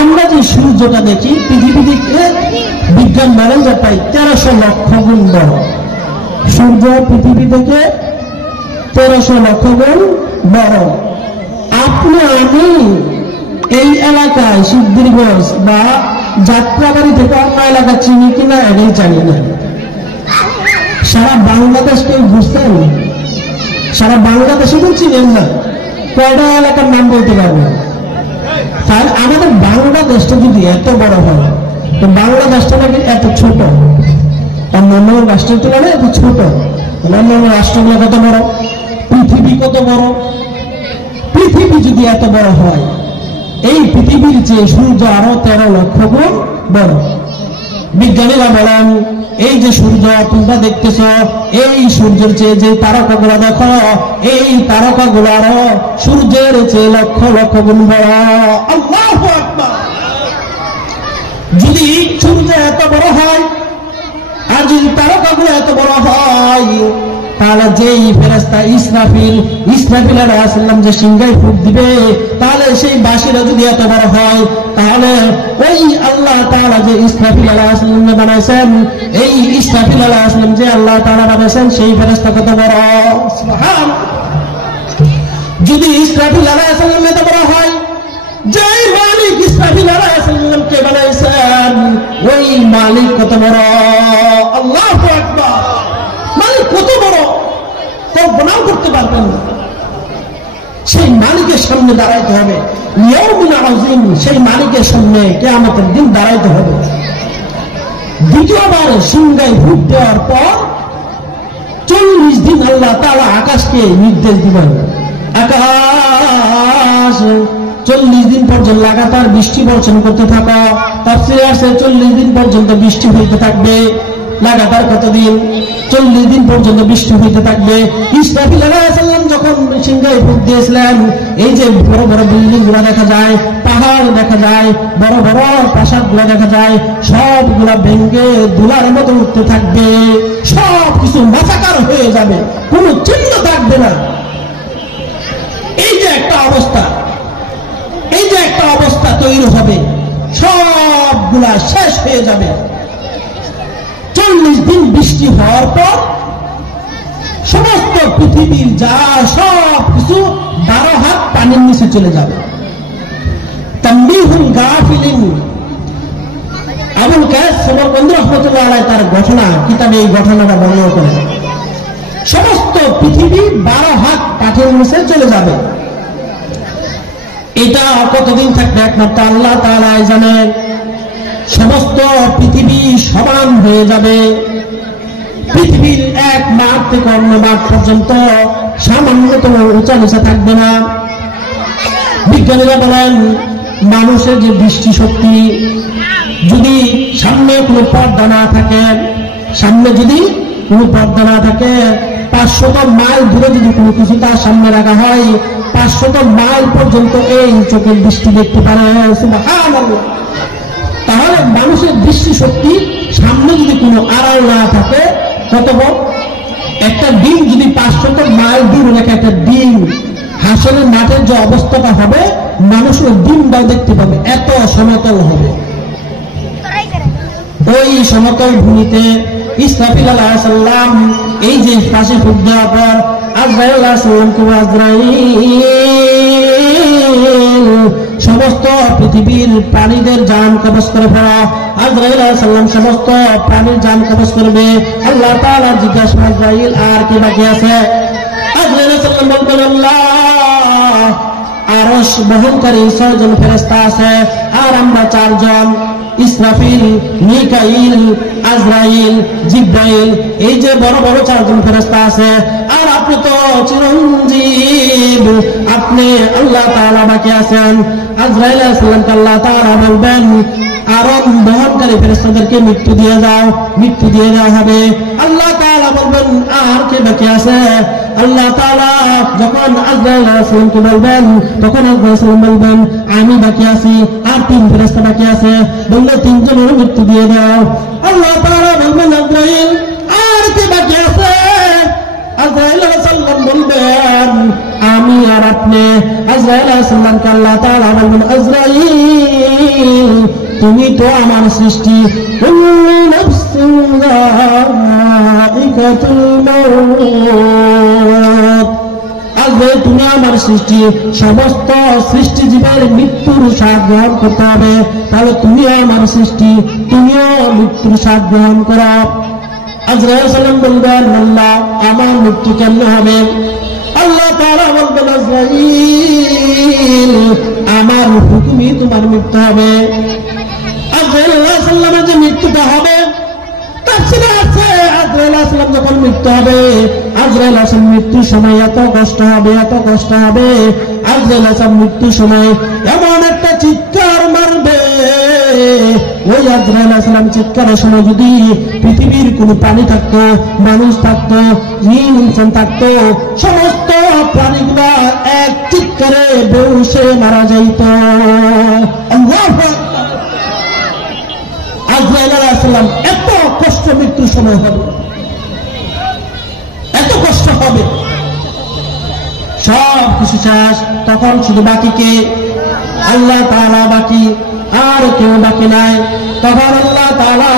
আমরা যে সূর্যটা দেখি পৃথিবী থেকে বিজ্ঞান বলেন যে প্রায় 1300 লক্ষ গুণ বড়। সূর্য পৃথিবী থেকে 1300 লক্ষ গুণ বড়। আপনি আমি এই এলাকায় সিদ্ধিরগঞ্জ বা যাত্রাবাড়ি থেকে অন্য এলাকা চিনি কিনা এটাই জানি না। সারা বাংলাদেশকে বুঝতেন, সারা বাংলাদেশে তো চিনেন না, কয়টা এলাকার নাম বলতে পারবেন। তাহলে আমাদের বাংলাদেশটা যদি এত বড় হয়, তো বাংলাদেশটা নাকি এত ছোট, অন্যান্য রাষ্ট্রের তুলনায় এত ছোট। অন্যান্য রাষ্ট্রগুলো কত বড়, পৃথিবী কত বড়। পৃথিবী যদি এত বড় হয়, এই পৃথিবীর চেয়ে সূর্য আরো 13 লক্ষ গুণ বড়। বিজ্ঞানীরা বলেন এই যে সূর্য তোমরা দেখতেছ, এই সূর্যের চেয়ে যে তারকাগুলো দেখো, এই তারকাগুলো সূর্যের চেয়ে লক্ষ লক্ষ গুণ বড়। আল্লাহু আকবার। যদি সূর্য এত বড় হয় আর যদি তারকাগুলো এত বড় হয়, তাহলে যেই ফেরেশতা ইসরাফিল আলাইহিস সালাম যে সিংহায় ফুঁক দিবে, তাহলে সেই বাঁশিটা যদি এত বড় হয়, তাহলে ওই আল্লাহ তাআলা যে ইসরাফিল আলাইহিস সালাম বানাইছেন, এই ইসরাফিল আলাইহিস সালাম যে আল্লাহ তাআলা বানাইছেন, সেই ফেরেশতা কত বড়। সুবহানাল্লাহ। যদি ইসরাফিল আলাইহিস সালাম এত বড় হয়, যেই মালিক ইসরাফিল আলাইহিস সালামকে বানাইছেন, ওই মালিক কত বড়। আল্লাহু আকবার। মালিক কত বড় কল্পনাও করতে পারবেন না। সেই মালিকের সামনে দাঁড়াইতে হবে, ইয়াউমুন আযীম, সেই মালিকের সামনে কিয়ামতের দিন দাঁড়াইতে হবে। দ্বিতীয়বার সিংহায় ফুঁক দেওয়ার পর 40 দিন আল্লাহ তাআলা আকাশকে নির্দেশ দিবেন, আকাশ 40 দিন পর্যন্ত লাগাতার বৃষ্টি বর্ষণ করতে থাকা। তাফসীরে আছে 40 দিন পর্যন্ত বৃষ্টি হইতে থাকবে। লাগাতার কতদিন? 40 দিন পর্যন্ত বৃষ্টি হইতে থাকবে। ইসরাফিল আলাইহিস সালাম যখন সিংহায় ফুঁক দিয়েছিলেন, এই যে বড় বড় বিল্ডিং গুলা দেখা যায়, পাহাড় দেখা যায়, বড় বড় প্রাসাদ গুলা দেখা যায়, সবগুলা ভেঙে ধুলার মতো উঠতে থাকবে, সব কিছু মাথাকার হয়ে যাবে, কোন চিহ্ন থাকবে না। এই যে একটা অবস্থা, এই যে একটা অবস্থা তৈরি হবে, সবগুলা শেষ হয়ে যাবে। 40 দিন বৃষ্টি হওয়ার পর সমস্ত পৃথিবীর যা সব কিছু 12 হাত পানির নিচে চলে যাবে। তানবীহুল গাফিলিন, আবুল কায়েস সমরকন্দ রাহমাতুল্লাহ আলাইহি তার ঘটনা কিতাবে এই ঘটনাটা বর্ণনা করেন। সমস্ত পৃথিবী 12 হাত পানির নিচে চলে যাবে। এটা কতদিন থাকবে একমাত্র আল্লাহ তাআলা জানেন। সমস্ত পৃথিবী সমান হয়ে যাবে। পৃথিবীর এক মাঠ থেকে অন্য মাঠ পর্যন্ত সামান্যতম উঁচা নিচা থাকবে না। বিজ্ঞানীরা বলেন মানুষের যে দৃষ্টি শক্তি, যদি সামনে কোনো পর্দা না থাকে, সামনে যদি কোনো পর্দা না থাকে, 500 মাইল দূরে যদি কোনো কিছু তার সামনে রাখা হয়, 500 মাইল পর্যন্ত এই চোখের দৃষ্টি দেখতে পারে। সুবহানাল্লাহ। তাহলে মানুষের দৃষ্টি শক্তি সামনে যদি কোনো আড়াল না থাকে, কত বড় একটা ডিম যদি 500 মাইল দূর রেখে একটা ডিম হাসরের মাঠের যে অবস্থাটা হবে, মানুষের ডিমটাও দেখতে পাবে, এত সমতল হবে। ওই সমতল ভূমিতে ইসরাফিল আলাইহিস সালাম এই যে পাশে ফুঁক দেওয়ার পর আজরাইল আলাইহিস সালামকে, আজরাইল সমস্ত পৃথিবীর প্রাণীদের জান কবজ করে ফেলা। আজরাইল আলাইহিস সালাম সমস্ত প্রাণীর জান কবজ করবে। আল্লাহ তাআলা জিজ্ঞাসা, আজরাইল আর কি বাকি আছে? আজরাইল আলাইহিস সালাম বলবেন, আল্লাহ আরশ বহনকারী 6 জন ফেরেশতা আছে, আর আমরা 4 জন, ইসরাফিল, মিকাইল, আজরাইল, জিবরাইল, এই যে বড় বড় 4 জন ফেরেশতা আছে। আর আপনি তো চিরঞ্জীব, আপনি আল্লাহ তাআলা বাকি আছেন। আজরাইল আলাইহিস সালামকে আল্লাহ তাআলা বলবেন, আরব বহনকারী ফেরেশতাদেরকে মৃত্যু দিয়ে যাও, মৃত্যু দিয়ে দেওয়া হবে। আল্লাহ তাআলা বলবেন আর কে বাকি আছে? আল্লাহ তাআলা যখন আজরাইল আলাইহিস সালামকে বলবেন তখন আজরাইল সালাম বলবেন আমি বাকি আছি, আর 3 ফেরেশতা বাকি আছে, বললে 3 জনের মৃত্যু দিয়ে দাও। আল্লাহ তাআলা বলবেন আজরাইল আর কে বাকি আছে? আজরাইল আলাইহিস সালাম বলবেন আমি আর আপনি। আজরাইল আলাইহিস সালামকে আল্লাহ তাআলা বলবেন আজরাইল তুমি তো আমার সৃষ্টি, কুল্লু নাফসিন যায়িকাতুল মাউত, আজরাইল তুমি আমার সৃষ্টি, সমস্ত সৃষ্টি জীবের মৃত্যুর স্বাদ গ্রহণ করতে হবে, তাহলে তুমিও আমার সৃষ্টি, তুমিও মৃত্যুর স্বাদ গ্রহণ করো। আজরাইল সালাম বলবেন আল্লাহ আমার মৃত্যু কেমন হবে? আল্লাহ তাআলা বলবেন আজরাইল আমার হুকুমে তোমার মৃত্যু হবে। আজরাইল আলাইহিস সালামের যে মৃত্যুটা হবে তাফসীরে আছে আজরাইল আলাইহিস সালাম যখন মৃত্যু হবে, আজরাইল আলাইহিস সালাম মৃত্যুর সময় এত কষ্ট হবে, এত কষ্ট হবে, আজরাইল আলাইহিস সালাম মৃত্যুর সময় এমন একটা চিৎকার মারবে, ওই আজরাইল আলাইহিস সালাম চিৎকারের সময় যদি পৃথিবীর কোনো প্রাণী থাকতো, মানুষ থাকতো, জিন ইনসান থাকতো, সমস্ত প্রাণীগুলা এক চিৎকারে বেহুশে মারা যাইত। আল্লাহু আকবার। আজরাইল আলাইহিস সালাম এত কষ্ট মৃত্যুর সময় হবে, এত কষ্ট হবে, সব কিছু শেষ, তখন শুধু বাকি কে? আল্লাহ তাআলা বাকি, আর কেউ বাকি নাই। তখন আল্লাহ তাআলা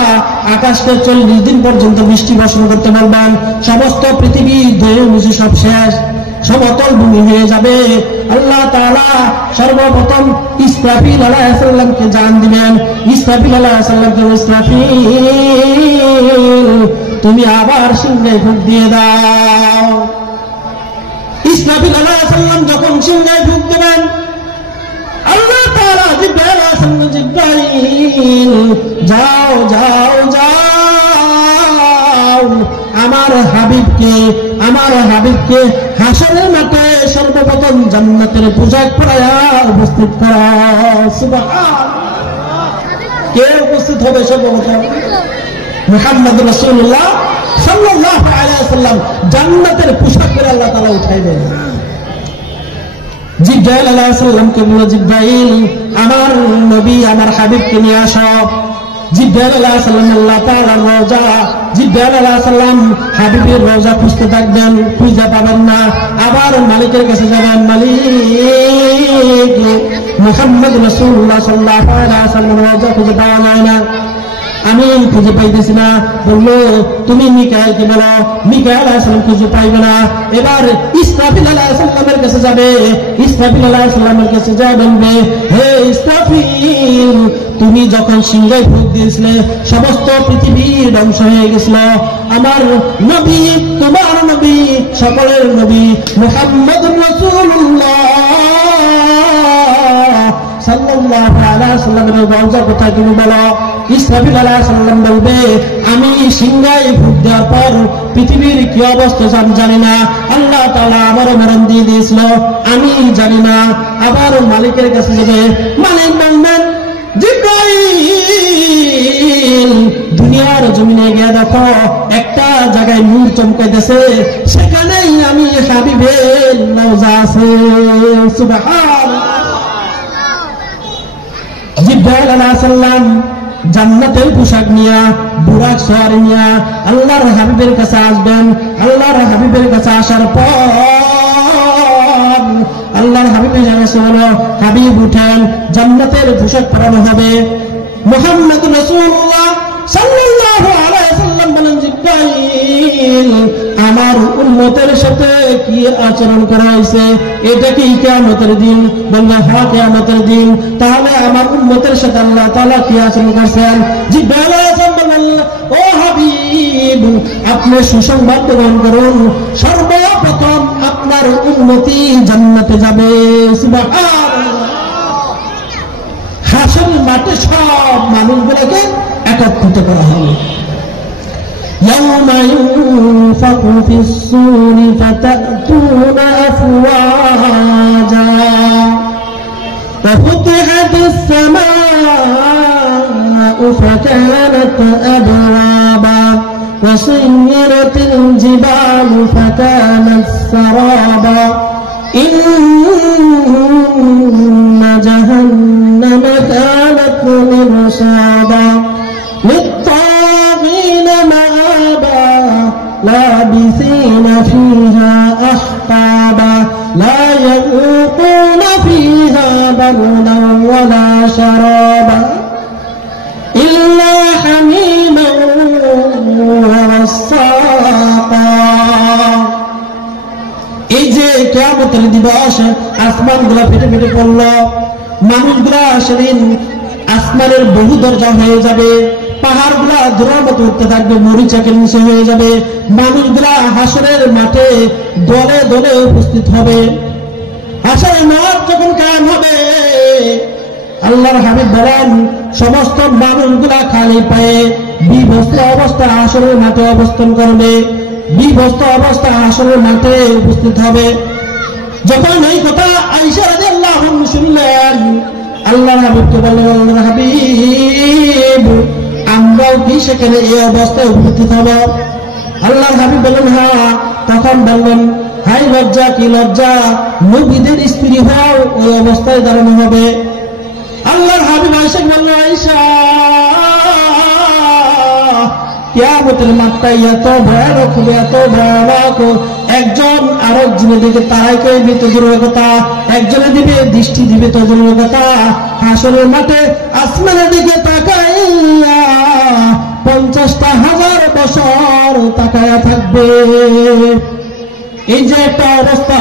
আকাশকে 40 দিন পর্যন্ত বৃষ্টি বর্ষণ করতে বলবেন, সমস্ত পৃথিবী ধুয়ে মুছে সব শেষ, সমতল ভূমি হয়ে যাবে। আল্লাহ তাআলা সর্বপ্রথম ইসরাফিল আলাইহিস সালামকে জান দিবেন। ইসরাফিল আলাইহিস সালামকে ইসরাফিল তুমি আবার সিংহে ফুঁক দিয়ে দাও। ইসরাফিল আলাইহিস সালাম যখন সিংহে ফুঁক দেবেন, আল্লাহ তাআলা জিবরাইল আলাইহিস সালাম জিবরাইল যাও যাও যাও আমার হাবিবকে হাসরের মাঠে সর্বপ্রথম জান্নাতের পোশাক পরায়া উপস্থিত করা। সুবহানাল্লাহ। কে উপস্থিত হবে সর্বপ্রথম? মুহাম্মদ রাসূলুল্লাহ সাল্লাল্লাহু আলাইহি ওয়াসাল্লাম জান্নাতের পোশাক পরে আল্লাহ তাআলা উঠাইবেন। জিবরাইল আলাইহিস সালামকে বলে জিবরাইল আমার নবী আমার হাবিবকে নিয়ে আসো। জিবরাইল আলাইহিস সালাম আল্লাহ তাআলার রওজা, জিবরাইল আলাইহিস সালাম হাবিবের রওজা খুঁজতে থাকবেন, খুঁজে পাবেন না, আবার মালিকের কাছে যাবেন, মালিক মুহাম্মদ রাসূলুল্লাহ সাল্লাল্লাহু আলাইহি ওয়াসাল্লাম রওজা খুঁজে পাওয়া যায় না, আমি খুঁজে পাইতেছি না। বললো তুমি মিকাইলকে বলো, মিকাইল আলাইহিস সালাম খুঁজে পাইবে না। এবার ইসরাফিল আলাইহিস সালামের কাছে যাবে, ইসরাফিল আলাইহিস সালামের কাছে যা বলবে হে ইসরাফিল তুমি যখন সিংহে ফুঁক দিয়েছিলে সমস্ত পৃথিবী ধ্বংস হয়ে গেছিল, আমার নবী তোমার নবী সকলের নবী মুহাম্মদুর রাসূলুল্লাহ সাল্লাল্লাহু আলাইহি ওয়াসাল্লামের রওজা কোথায় তুমি বলো। ইসরাফিল আলাইহিস সালাম বলবে আমি সিংহে ফুঁক দেওয়ার পর পৃথিবীর কি অবস্থা আমি জানি না, আল্লাহ তাআলা আমারও মরণ দিয়ে দিয়েছিল আমি জানি না। আবার মালিকের কাছে যাবে, মালিক বলবেন জিবরাইল দুনিয়ার জমিনে গিয়ে দেখো একটা জায়গায় নূর চমকাইতেছে, সেখানেই আমি হাবিবের রওজা আছে। সুবহানাল্লাহ। জিবরাইল আলাইহিস সালাম জান্নাতের পোশাক নিয়া বুরাক সওয়ারি নিয়া আল্লাহর হাবিবের কাছে আসবেন। আল্লাহর হাবিবের কাছে আসার পর আল্লাহর হাবিবের কাছে হলো হাবিব উঠেন, জান্নাতের পোশাক পরানো হবে। মুহাম্মদ রাসূলুল্লাহ সাল্লাল্লাহু আলাইহি ওয়াসাল্লাম বলেন জিবরাইল আমার উম্মতের সাথে কি আচরণ করা হয়েছে, এটা কি কিয়ামতের দিন? বলবে হ্যাঁ কিয়ামতের দিন। তাহলে আমার উম্মতের সাথে আল্লাহ তাআলা কি আচরণ করছেন? জিবরাইল আলাইহিস সালাম বলেন ও হাবিব আপনি সুসংবাদ গ্রহণ করুন, সর্বপ্রথম আপনার উম্মতি জান্নাতে যাবে। সুবহানাল্লাহ। হাসর মাঠে সব মানুষগুলোকে একত্রিত করা হবে। يوم ينفخ في الصور فتأتون أفواجا وفتحت السماء وسيرت الجبال فكانت سرابا إن جهنم كانت مرصادا للطاغين مآبا لابثين فيها أحقابا لا يذوقون فيها بردا ولا شرابا إلا حميما وغساقا এই যে কিয়ামতের দিবস আসমানগুলো ফেটে ফেটে পড়ল, মানুষগুলা সেদিন আসমানের বহু দরজা হয়ে যাবে, পাহাড়গুলা ধরার মতো উঠতে থাকবে, মরিচাকের নিচে হয়ে যাবে, মানুষগুলা হাসরের মাঠে দলে দলে উপস্থিত হবে। হাসরের মাঠ যখন কায়েম হবে, আল্লাহর হাবিব বলেন সমস্ত মানুষগুলা খালি পায়ে বিবস্ত্র অবস্থা হাসরের মাঠে অবস্থান করবে, বিবস্ত্র অবস্থা হাসরের মাঠে উপস্থিত হবে। যখন এই কথা আয়েশা রাদিয়াল্লাহু আনহা শুনলেন, আল্লাহর হাবিবকে বললেন, আল্লাহর হাবিব আমরাও কি সেখানে এই অবস্থায় উপস্থিত হব? আল্লাহর হাবিব বললেন হ্যাঁ। তখন বললেন, হাই লজ্জা, কি লজ্জা, নবীদের স্ত্রী হও ওই অবস্থায় দাঁড়ানো হবে। আল্লাহর হাবিব আয়েশা বললেন, আয়েশা কিয়ামতের মাঠটা এত ভয়ানক হবে, এত ভয়ানক, একজন আরেকজনের দিকে তারাই করবে তো দূরের কথা, একজনের দিবে দৃষ্টি দিবে তো দূরের কথা, হাসরের মাঠে আসমানের দিকে তাকাইয়া 50,000 বছর তাকায়া থাকবে। এই যে একটা অবস্থা,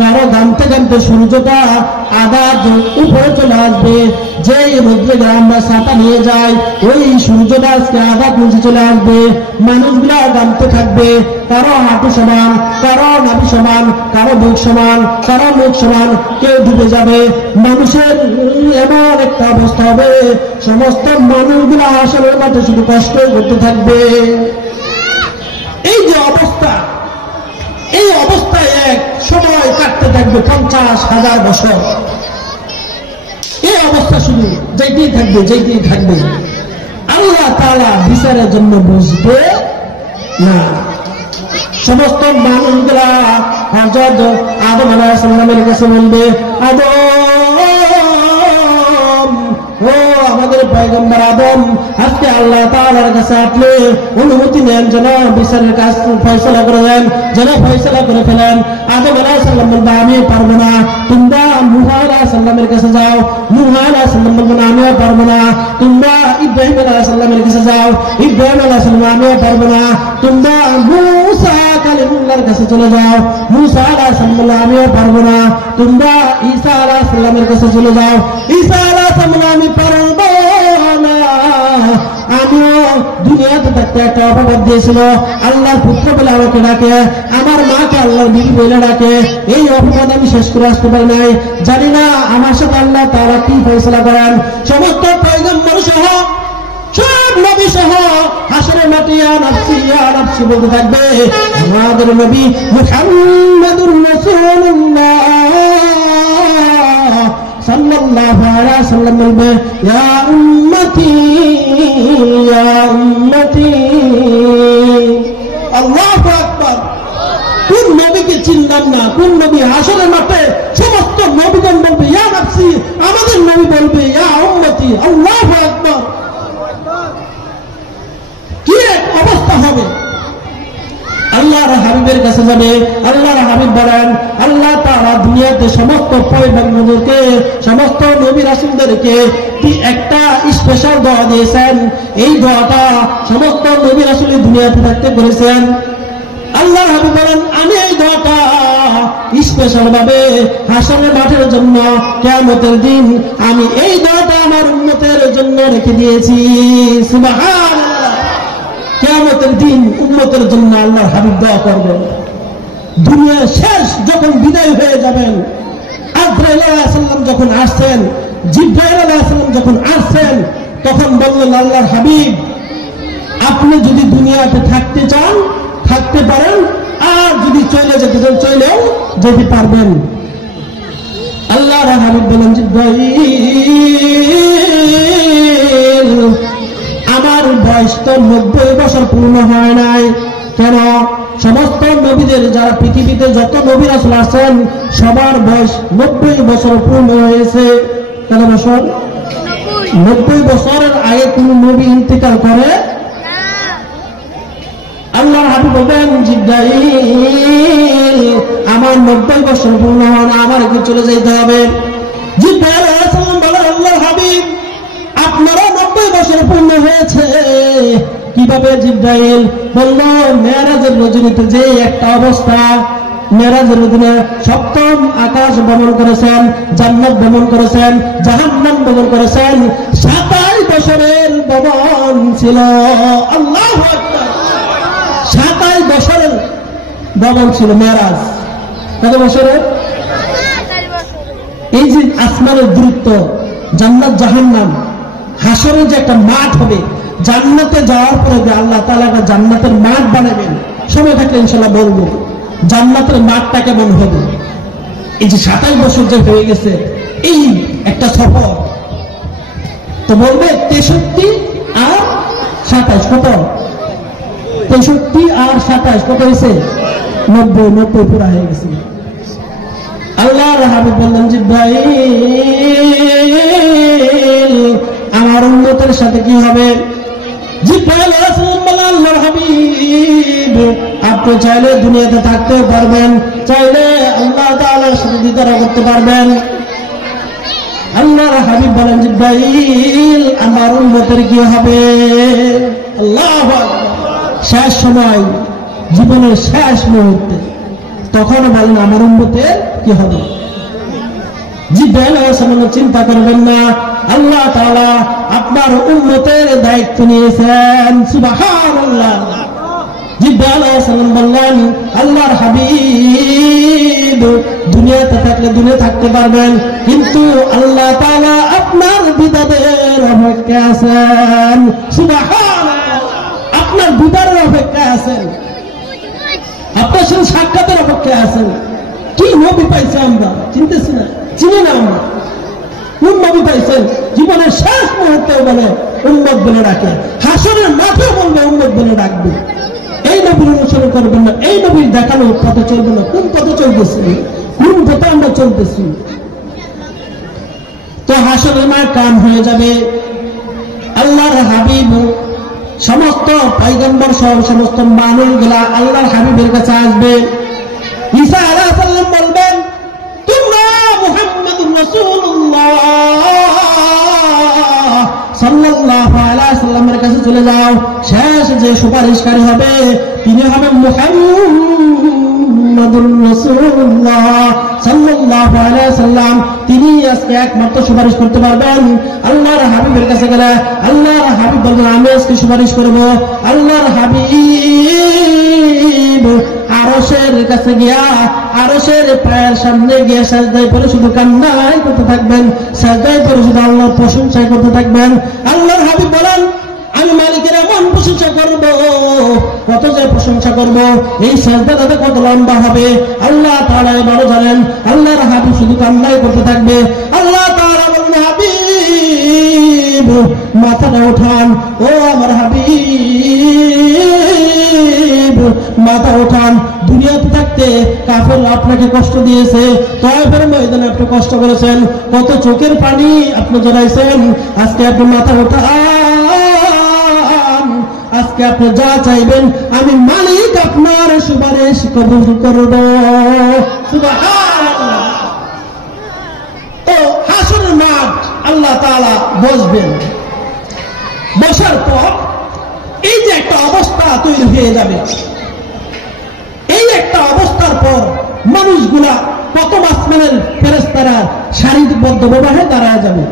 কারো গামতে গামতে সূর্যটা আঘাত উপরে চলে আসবে, যে রোদ্রে আমরা ছাতা নিয়ে যাই ওই সূর্যটা আজকে আঘাত নিচে চলে আসবে, মানুষগুলা গামতে থাকবে, কারো হাঁটু সমান, কারো নাভি সমান, কারো বুক সমান, কারো মুখ সমান, কেউ ডুবে যাবে। মানুষের এমন একটা অবস্থা হবে, সমস্ত মানুষগুলা হাসরের মাঠে শুধু কষ্ট করতে থাকবে। এই যে অবস্থা, এই অবস্থায় এক সময় কাটতে থাকবে 50,000 বছর। এই অবস্থা শুধু যেতেই থাকবে, যেতেই থাকবে। আল্লাহ তাআলা বিচারের জন্য বুঝবে না। সমস্ত মানুষগুলা হযরত আদম আলাইহিস সালামের কাছে বলবে, আদম, ও আমাদের পয়গম্বর আদম, আজকে আল্লাহ তাআলার কাছে আপনি অনুমতি নেন যেন বিচারের কাজ ফয়সালা করে দেন, যেন ফয়সালা করে ফেলেন। আদম আলাইহিস সালাম বলবে, আমি পারবো না, তোমরা নূহ আলাইহিস সালামের কাছে যাও। নূহ আলাইহিস সালাম বলবেন, আমিও পারবো না। তোমরা ইব্রাহিম আলাইহিস সালামের কাছে যাও। ইব্রাহিম আলাইহিস সালাম, আমিও পারবো না। তোমরা মূসা কালিমুল্লাহর কাছে চলে যাও। মূসা আলাইহিস সালাম বললেন, আমিও পারবো না। তোমরা ঈসা আলাইহিস সালামের কাছে চলে যাও। ঈসা আলাইহিস সালাম, আমি পারবো না। আমিও দুনিয়াতে থাকতে একটা অপবাদ দিয়েছিল, আল্লাহর পুত্র বলে আমাকে ডাকে, আমার মাকে আল্লাহর বিবি বলে ডাকে, এই অপবাদ আমি শেষ করে আসতে পারি নাই। জানি না আমার সাথে আল্লাহ তাআলা কি ফয়সালা করেন। সমস্ত পয়গম্বর সহ সব নবী সহ হাসরের মাঠে ইয়া নাফসি ইয়া নাফসি বলতে থাকবে। আমাদের নবী মুহাম্মাদুর রাসূলুল্লাহ সাল্লাল্লাহু আলাইহি ওয়াসাল্লাম বলবে, ইয়া উম্মতি ইয়া উম্মতি। আল্লাহু আকবার। কোন নবীকে চিনলাম না, কোন নবী হাসরের মাঠে সমস্ত নবীগণ বলবে ইয়া নাফসি, আমাদের নবী বলবে ইয়া উম্মতি। আল্লাহু আকবার। কি এক অবস্থা হবে। আল্লাহর হাবিবের কাছে যাবে, আল্লাহর হাবিব বলেন, আল্লাহ তাআলা দুনিয়াতে সমস্ত পয়গম্বরদেরকে, সমস্ত নবী রাসূলদেরকে একটা স্পেশাল দোয়া দিয়েছেন। এই দোয়াটা সমস্ত নবী রাসূল দুনিয়াতে থাকতে করেছেন। আল্লাহর হাবিব বলেন, আমি এই দোয়াটা স্পেশাল ভাবে হাসরের মাঠের জন্য, কিয়ামতের দিন আমি এই দোয়াটা আমার উম্মতের জন্য রেখে দিয়েছি। সুবহানাল্লাহ। কিয়ামতের দিন উম্মতের জন্য আল্লাহর হাবিব দোয়া করবেন। দুনিয়া শেষ যখন বিদায় হয়ে যাবেন, আজরাইল আলাইহিস সালাম যখন আসছেন, জিবরাইল আলাইহিস সালাম যখন আসছেন, তখন বললেন, আল্লাহর হাবিব আপনি যদি দুনিয়াতে থাকতে চান থাকতে পারেন, আর যদি চলে যেতে চান চলেও যেতে পারবেন। আল্লাহর হাবিব বলেন, জিবরাইল আমার বয়স তো 90 বছর পূর্ণ হয় নাই। কেন? সমস্ত নবীদের, যারা পৃথিবীতে যত নবী রাসূল আছেন সবার বয়স 90 বছর পূর্ণ হয়েছে। কত বছর? 90 বছরের আগে কোন নবী ইন্তেকাল করে? আল্লাহর হাবিব বলেন, জিবরাইল আমার 90 বছর পূর্ণ হয় না, আমার কি চলে যেতে হবে? জিবরাইল আলাইহিস সালাম বলেন, আল্লাহর হাবিব আপনারও 90 বছর পূর্ণ হয়েছে। কিভাবে? জিবরাইল বলল, মেরাজের রজনীতে যে একটা অবস্থা, মেরাজের দিনে সপ্তম আকাশ ভ্রমণ করেছেন, জান্নাত ভ্রমণ করেছেন, জাহান্নাম ভ্রমণ করেছেন, 27 বছরের ভ্রমণ ছিল। আল্লাহু আকবার, 27 বছরের ভ্রমণ ছিল মেরাজ। কত বছরের? এই যে আসমানের দূরত্ব, জান্নাত জাহান্নাম, হাসরের যে একটা মাঠ হবে, জান্নাতে যাওয়ার পরে যে আল্লাহ তাআলা একটা জান্নাতের মাঠ বানাবেন, সময় থাকলে ইনশাআল্লাহ বলবো জান্নাতের মাঠটা কেমন হবে। এই যে 27 বছর যে হয়ে গেছে, এই একটা সফর, তো বলবে 63 আর 27 কত? 63 আর 27 কত হয়েছে? 90 পুরা হয়ে গেছে। আল্লাহর হাবিব বললেন, জিবরাইল আমার উম্মতের সাথে কি হবে? জিবরাইল আলাইহিস সালাম বললেন, আল্লাহর হাবিব আপনি চাইলে দুনিয়াতে থাকতে পারবেন, চাইলে আল্লাহ তাআলার সাথে দিদার করতে পারবেন। আল্লাহর হাবিব বলেন, জিবরাইল আমার উম্মতের কি হবে? আল্লাহু আকবার, শেষ সময়, জীবনের শেষ মুহূর্তে, তখন বলেন আমার উম্মতের কি হবে? জিবরাইল আলাইহিস সালাম চিন্তা করবেন না, আল্লাহ তাআলা আপনার উম্মতের দায়িত্ব নিয়েছেন। সুবহানাল্লাহ। জিবরাইল আলাইহিস সালাম বললেন, আল্লাহর হাবিব দুনিয়াতে থাকলে দুনিয়া থাকতে পারবেন, কিন্তু আল্লাহ তাআলা আপনার বিদাতের অপেক্ষায় আছেন। সুবহানাল্লাহ, আপনার বিদারের অপেক্ষায় আছেন, আপনার সাথে সাক্ষাতের অপেক্ষায় আছেন। কি নবী পাইছে আমরা চিনতেছি না, চিনি না আমরা। কোন নবী পাইছেন? জীবনের শেষ মুহূর্তে বলে উম্মত বলে ডাকে, হাসরের মাঠে বলবে উম্মত বলে ডাকবে। এই নবীর অনুসরণ করবেন না, এই নবীর দেখানো পথে চলবে না। কোন পথে চলতেছি? কোন পথে আমরা চলতেছি? তো হাসরের মাঠ কাম হয়ে যাবে। আল্লাহর হাবিব সমস্ত পয়গম্বর সহ সমস্ত মানুষগুলা আল্লাহর হাবিবের কাছে আসবে। ঈসা আলাইহিস সালাম বলবেন, তোমরা মুহাম্মদুর রাসূলুল্লাহ সাল্লাল্লাহু আলাইহি ওয়াসাল্লামের কাছে চলে যাও। শেষ যে সুপারিশকারী হবে তিনি হবেন মুহাম্মদুর রাসূলুল্লাহ সাল্লাল্লাহু আলাইহি ওয়াসাল্লাম। তিনি আজকে একমাত্র সুপারিশ করতে পারবেন। আল্লাহর হাবিবের কাছে গেলে আল্লাহর হাবিব বলবেন, আমি আজকে সুপারিশ করব। আল্লাহর হাবিব আরশের কাছে গিয়া আরশের পায়ের সামনে গিয়ে সাজদায় পড়ে শুধু কান্নাই করতে থাকবেন, সাজদায় পড়ে শুধু আল্লাহর প্রশংসা করতে থাকবেন। আল্লাহর হাবিব বলেন, আমি মালিকের এমন প্রশংসা করব, কত যে প্রশংসা করব, এই সাজদাটা কত লম্বা হবে আল্লাহ তাআলা ভালো জানেন। আল্লাহর হাবিব শুধু কান্নাই করতে থাকবে। আল্লাহ তাআলা বলেন, হাবিব মাথাটা উঠান, ও আমার হাবিব মাথা উঠান। দুনিয়াতে থাকতে কাফের আপনাকে কষ্ট দিয়েছে, তায়েফের ময়দানে আপনি কষ্ট করেছেন, কত চোখের পানি আপনি জড়াইছেন। আজকে আপনি মাথা উঠান, আজকে আপনি যা চাইবেন আমি মালিক আপনার সুপারিশ কবুল করব। সুবহানাল্লাহ। তো হাসরের মাঠ আল্লাহ তাআলা বসবেন। বসার পর এই যে একটা অবস্থা তৈরি হয়ে যাবে, এই একটা অবস্থার পর মানুষগুলা প্রথম আসমানের ফেরেশতারা সারিবদ্ধভাবে দাঁড়ায় যাবে,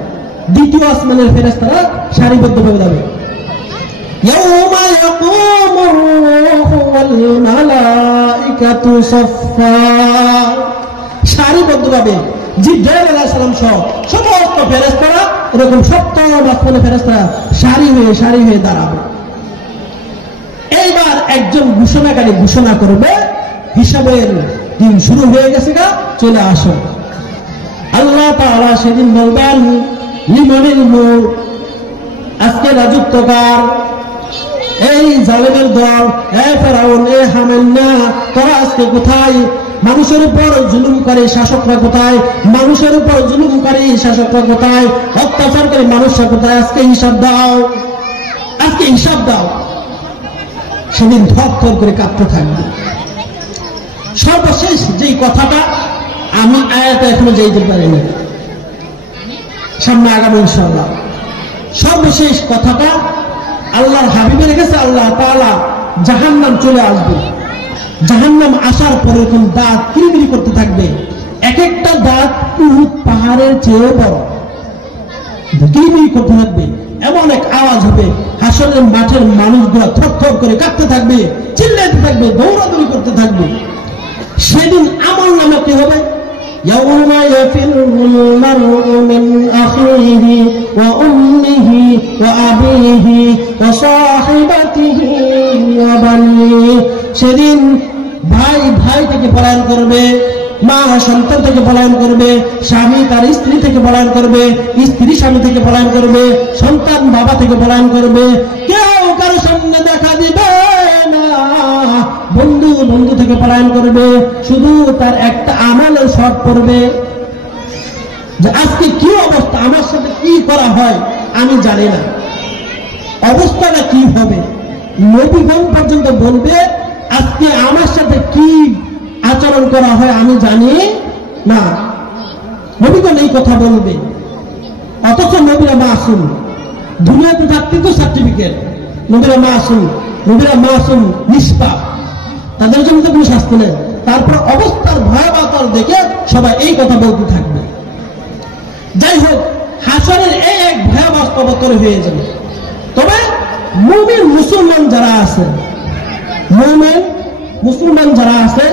দ্বিতীয় আসমানের ফেরেশতারা সারিবদ্ধভাবে যাবে। ইয়াউমা ইয়াকুমুর রূহু ওয়াল মালাইকাতু সাফফা, সারিবদ্ধভাবে জিবরাইল আলাইহিস সালাম সহ সমস্ত ফেরেশতারা এরকম সপ্তম আসমানের ফেরেশতারা সারি হয়ে দাঁড়াবে। এইবার একজন ঘোষণাকারী ঘোষণা করবে, হিসাবের দিন শুরু হয়ে গেছে, গা চলে আসো। আল্লাহ তাআলা সেদিন বলবেন, লিমানিল মুলক, আজকে রাজত্ব কার? এই জালেমের দল, ফেরাউন, হামান্না, তোরা আজকে কোথায়? মানুষের উপর জুলুম করে শাসকরা কোথায়? মানুষের উপর জুলুম করে শাসকরা কোথায়? অত্যাচার করে মানুষরা কোথায়? আজকে হিসাব দাও, আজকে হিসাব দাও। সেদিন ধর করে কাঁপতে থাকবে। সর্বশেষ যেই কথাটা আমি আয়াতে এখনো যেতে পারিনি, সামনে আগামী ইনশাআল্লাহ। সর্বশেষ কথাটা আল্লাহর হাবিবের কাছে আল্লাহ তাআলা জাহান্নাম চলে আসবে। জাহান্নাম আসার পরে এরকম দাঁত কিরিবিরি করতে থাকবে, এক একটা দাঁত উহুদ পাহাড়ের চেয়ে বড়, কিরিবিরি করতে থাকবে। এমন এক আওয়াজ হবে, হাসরের মাঠের মানুষগুলো থরথর করে কাঁপতে থাকবে, চিল্লাতে থাকবে, দৌড়াদৌড়ি করতে থাকবে। সেদিন আমল নামা কি হবে? يوم يفر المرء من أخيه وأمه وأبيه وصاحبته وبنيه। সেদিন ভাই ভাই থেকে পলায়ন করবে, মা সন্তান থেকে পলায়ন করবে, স্বামী তার স্ত্রী থেকে পলায়ন করবে, স্ত্রী স্বামী থেকে পলায়ন করবে, সন্তান বাবা থেকে পলায়ন করবে। কেউ কারো সামনে দেখা দিবে না। বন্ধু বন্ধু থেকে পলায়ন করবে, শুধু তার একটা আমলের শর্ট পড়বে যে আজকে কি অবস্থা, আমার সাথে কি করা হয় আমি জানি না, অবস্থাটা কি হবে। নবীগণ পর্যন্ত বলবে আজকে আমার সাথে কি আচরণ করা হয় আমি জানি না। নবীগণ এই কথা বলবে, অথচ নবীরা মাসুম। দুনিয়াতে থাকতে তো সার্টিফিকেট, নবীরা মাসুম, নবীরা মাসুম, নিষ্পাপ, তাদের জন্য তো কোনো শাস্তি নেই। তারপর অবস্থার ভয়াবহতা দেখে সবাই এই কথা বলতে থাকবে। যাই হোক, হাসরের এই এক ভয়াবহ অবতর হয়ে যাবে। তবে মুমিন মুসলমান যারা আছে, মুমিন মুসলমান যারা আছে,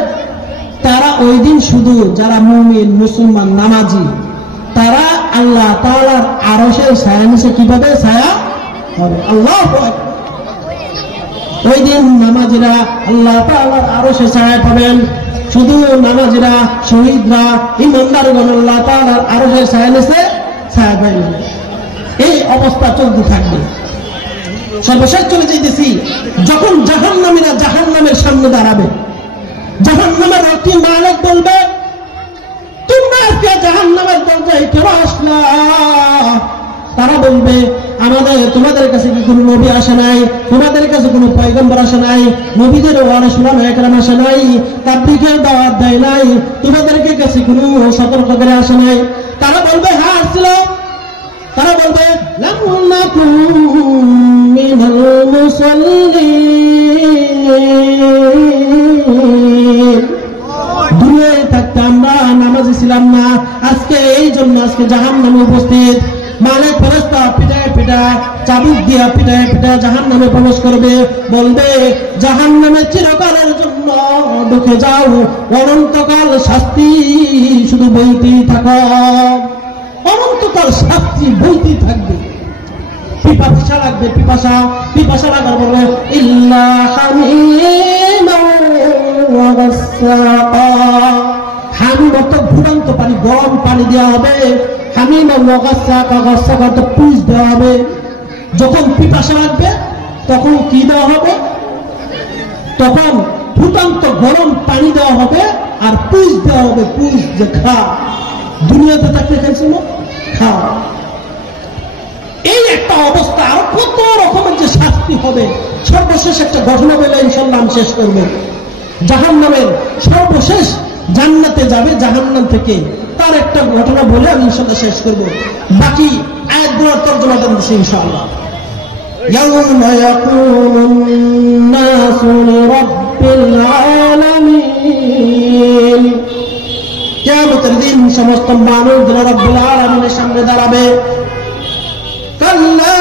তারা ওই দিন শুধু যারা মুমিন মুসলমান নামাজি, তারা আল্লাহ তাআলার আরশের ছায়া নিচে কিভাবে ছায়া হবে। আল্লাহু আকবার। ওই দিন নামাজিরা আল্লাহ তাআলার আরশের ছায়া পাবেন। শুধু নামাজিরা, শহীদরা, ইমানদারগণ আল্লাহ তাআলার আরশের ছায়া নিচে ছায়া পাবেন। এই অবস্থা চলতে থাকবে। সর্বশেষ চলে যেতেছি, যখন জাহান্নামীরা জাহান্নামের সামনে দাঁড়াবে, জাহান্নামের একটি মালিক বলবে, তোমরা আজকে জাহান্নামের দরজায় কেন আসলা? তারা বলবে, তোমাদের কাছে কি কোনো নবী আসে নাই? তোমাদের কাছে কোনো পয়গম্বর আসে নাই? নবীদের ওয়ারিস উলামা একরাম আসে নাই? তাবলীগের দাওয়াত দেয় নাই? তোমাদেরকে কাছে কোনো সতর্ককারী আসে নাই? তারা বলবে, হ্যাঁ আসছিল। তারা বলবে, লাম নাকুম মিনাল মুসাল্লিন, দুনিয়ায় থাকতে আমরা নামাজি ছিলাম না, আজকে এই জন্য আজকে জাহান্নামে উপস্থিত। মালিক ফেরেশতা পিটায় পিটায়, চাবুক দিয়া পিটায় পিটায় জাহান্নামে প্রবেশ করবে। বলবে, জাহান্নামে চিরকালের জন্য ঢুকে যাও, অনন্তকাল শাস্তি শুধু বইতেই থাকো, অনন্তকাল শাস্তি বইতেই থাকবে। পিপাসা লাগবে, পিপাসা লাগার বলবে, ইল্লা হামিমান ওয়া গাসসাকা, হামিম অর্থ ঘুরান্ত পানি, গরম পানি দেওয়া হবে। হামিমান ওয়া গাসসাকা, গাসসাকা অর্থ পুষ দেওয়া হবে। যখন পিপাসা লাগবে তখন কি দেওয়া হবে? তখন ফুটান্ত গরম পানি দেওয়া হবে আর পুষ দেওয়া হবে। পুষ যে খা, দুনিয়াতে থাকতে খাইছিল, খা। এই একটা অবস্থা, আর কত রকমের যে শাস্তি হবে। সর্বশেষ একটা ঘটনা বলে ইনশাআল্লাহ আমি শেষ করব। জাহান্নামের সর্বশেষ জান্নাতে যাবে জাহান্নাম থেকে, তার একটা ঘটনা বলে আমি ইনশাআল্লাহ শেষ করব। বাকি আয়াতগুলোর তরজমা দেন দিচ্ছি ইনশাআল্লাহ। ইয়াউমা ইয়াকুমুন নাসু লিরাব্বিল আলামিন, কিয়ামতের দিন সমস্ত মানুষ রব্বুল আলামিনের সামনে দাঁড়াবে। কাল্লা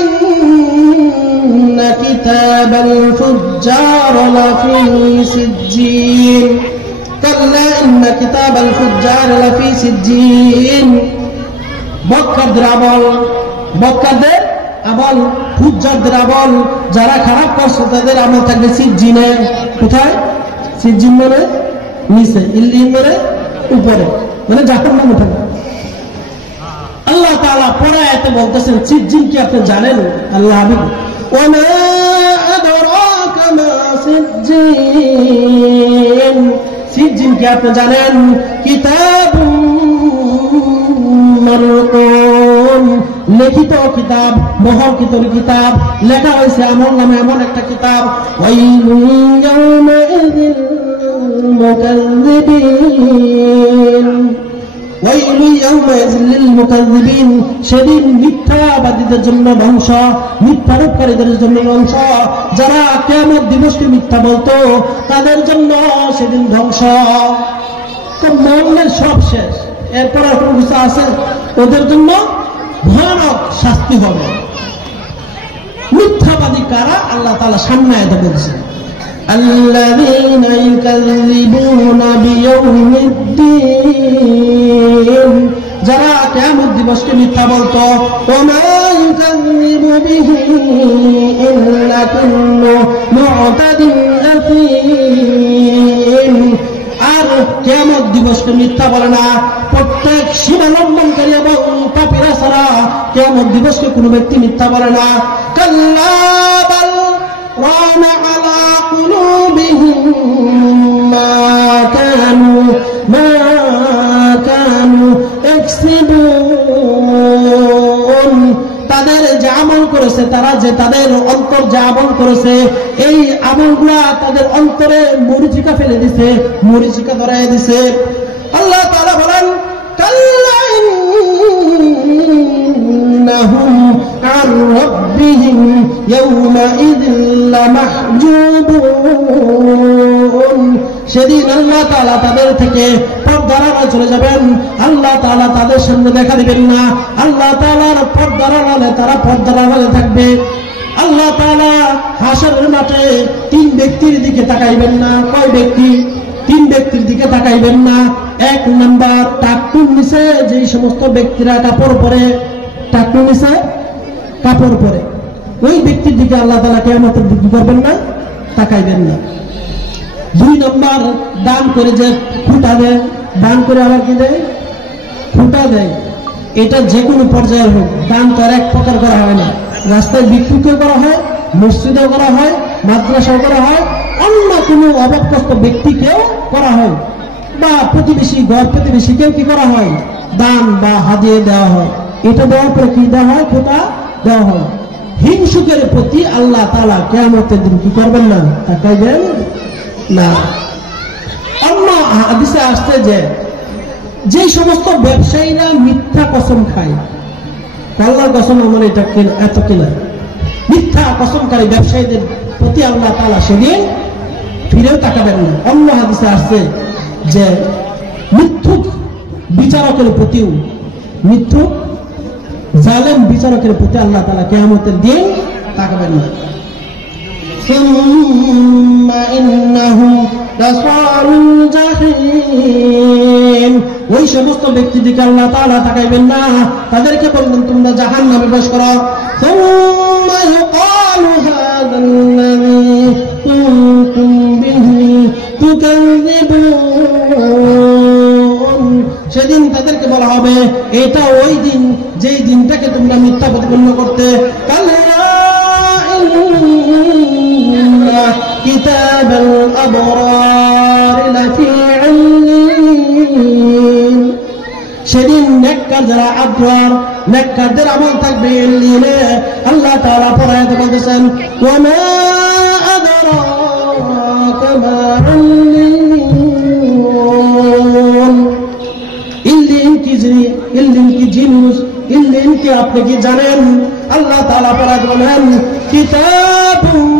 ইন্না কিতাবাল ফুজ্জার লাফি সিজ্জিন, কাল্লা ইন্না কিতাবাল ফুজ্জার লাফি সিজ্জিন। বক্কাদের আমল, বক্কাদের আমল, ফুজ্জারদের আমল, যারা খারাপ করছে তাদের আমল থাকবে সিজ্জিনে। কোথায়? সিজ্জিন মানে নিচে, ইল্লিন মানে উপরে, মানে জাহান্নামে থাকবে। আল্লাহ তাআলা পরে আয়াতে বলতেছেন, সিজ্জিন কি আপনি জানেন? আল্লাহ হাবিব وما أدراك ما سجين সিজিন কি আপনি জানেন? কিতাবুম মারকুম, লিখিত কিতাব, মোহরকৃত কিতাব, লেখা হয়েছে আমল নামে এমন একটা কিতাব। ওয়াইলুন ইয়াওমাইযিল মুকাযযিবিন, ওয়াইলুন ইয়াওমাইযিল লিল মুকাযযিবিন, সেদিন মিথ্যাবাদীদের জন্য ধ্বংস, মিথ্যারোপকারীদের জন্য ধ্বংস। যারা কিয়ামত দিবসকে মিথ্যা বলতো তাদের জন্য সেদিন ধ্বংস। তো মরলের সব শেষ, এরপর আর কোনো কিছু আছে? ওদের জন্য ভয়ানক শাস্তি হবে। মিথ্যাবাদী কারা? আল্লাহ তাআলা সামনে আয়াতে বলছেন, আল্লাযীনা ইউকাযযিবুনা বিয়াউমিদ্দীন, যারা কিয়ামত দিবসকে মিথ্যা বলতো। ওমা ইউকাযযিবু বিহি ইল্লা কুল্লু মু'তাদিন আথীম, আর কিয়ামত দিবসকে মিথ্যা বলে না প্রত্যেক সীমা লঙ্ঘনকারী এবং পাপীরা ছাড়া কিয়ামত দিবসকে কোনো ব্যক্তি মিথ্যা বলে না। কাল্লা বাল রানা আলা কুলুবিহিম মা কানু ইয়াকসিবুন, তাদের যে আমল করেছে, তারা যে তাদের অন্তর যে আমল করেছে, এই আমলগুলা তাদের অন্তরে মরিচিকা ফেলে দিছে, মরিচিকা ধরাই দিছে। আল্লাহ তাআলা বলেন, কাল্লা ইন্নাহুম আন রাব্বিহিম ইয়াওমাইযিন লামাহজুবুন, সেদিন আল্লাহ তাআলা তাদের থেকে পর্দার আড়ালে চলে যাবেন। আল্লাহ তাআলা তাদের সামনে দেখা দিবেন না। আল্লাহ তাআলার পর্দার আড়ালে তারা পর্দার আড়ালে থাকবে। আল্লাহ তাআলা হাসরের মাঠে তিন ব্যক্তির দিকে তাকাইবেন না। কয় ব্যক্তি? তিন ব্যক্তির দিকে তাকাইবেন না। এক নাম্বার, টাকটুর নিচে যে সমস্ত ব্যক্তিরা কাপড় পরে, টাকটুর নিচে কাপড় পরে, ওই ব্যক্তির দিকে আল্লাহ তাআলা কিয়ামতের দিকে করবেন না, তাকাইবেন না। দুই নম্বর, দান করে যে ফুটা দেয়, দান করে আবার কি দেয়? ফুটা দেয়। এটা যে কোনো পর্যায়ের হোক, দান তো আর এক প্রকার করা হয় না। রাস্তায় বিক্ষুব্ধ করা হয়, মসজিদেও করা হয়, মাদ্রাসাও করা হয়, অন্য কোনো অভাবগ্রস্ত ব্যক্তিকেও করা হয়, বা প্রতিবেশী ঘর প্রতিবেশীকেও কি করা হয়? দান বা হাদিয়া দেওয়া হয়। এটা দেওয়ার পরে কি দেওয়া হয়? ফুটা দেওয়া হয়। হিংসুকের প্রতি আল্লাহ তাআলা কিয়ামতের দিন কি করবেন না? তাকাইবেন না। অন্য হাদিসে আসছে যে সমস্ত ব্যবসায়ীরা মিথ্যা কসম খায়, আল্লাহর কসম আমার এটা এত কিনা, মিথ্যা কসমকারী ব্যবসায়ীদের প্রতি আল্লাহ তাআলা সেদিন ফিরেও তাকাবেন না। অন্য হাদিসে আসছে যে মিথ্যুক বিচারকের প্রতিও, মিথ্যুক জালেম বিচারকের প্রতি আল্লাহ তাআলা কিয়ামতের দিন তাকাবেন না। সুম্মা ইন্নাহুম লাসালুল জাহিম, ওই সমস্ত ব্যক্তি দিকে আল্লাহ তাআলা তাকাইবেন না, তাদেরকে বলবেন তোমরা জাহান্নামে প্রবেশ করো। সুম্মা ইউকালু হাযাল্লাযী কুনতুম বিহি তুকাযযিবুন, সেদিন তাদেরকে বলা হবে এটা ওই দিন যেই দিনটাকে তোমরা মিথ্যা প্রতিপন্ন করতে। কিতাবাল আবরার লাফি ইল্লিন, সেদিন নেককার যারা আবরার, নেককারদের আমল থাকবে ইল্লিনে। আল্লাহ তাআলা পড়াতে বলতেছেন, ওয়ামা আদরাকা মা ইল্লিন, ইল্লিন কি জিনিস? ইল্লিন কি জিনিস? ইল্লিন কি আপনি কি জানেন? আল্লাহ তাআলা পড়াতে বলেন, কিতাবুম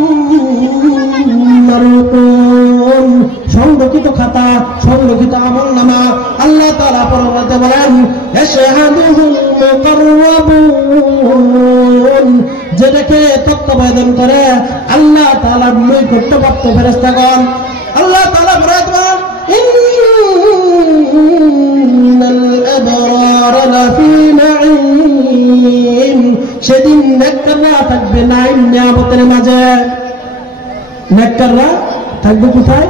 মারকুম, সংরক্ষিত খাতা, সংরক্ষিত আমলনামা। আল্লাহ তাআলা পড়াতে বলেন, ইয়াশহাদুহুল মুকাররাবুন, যেটাকে তত্ত্বাবধান করে আল্লাহ তাআলার নৈকট্যপ্রাপ্ত ফেরেশতাগণ। আল্লাহ তাআলা পড়াতে বলেন, ইন্নাল আবরারা লাফি নাঈম, সেদিন নেককাররা থাকবে নাঈম নিয়ামতের মাঝে। নেককাররা থাকবে কোথায়?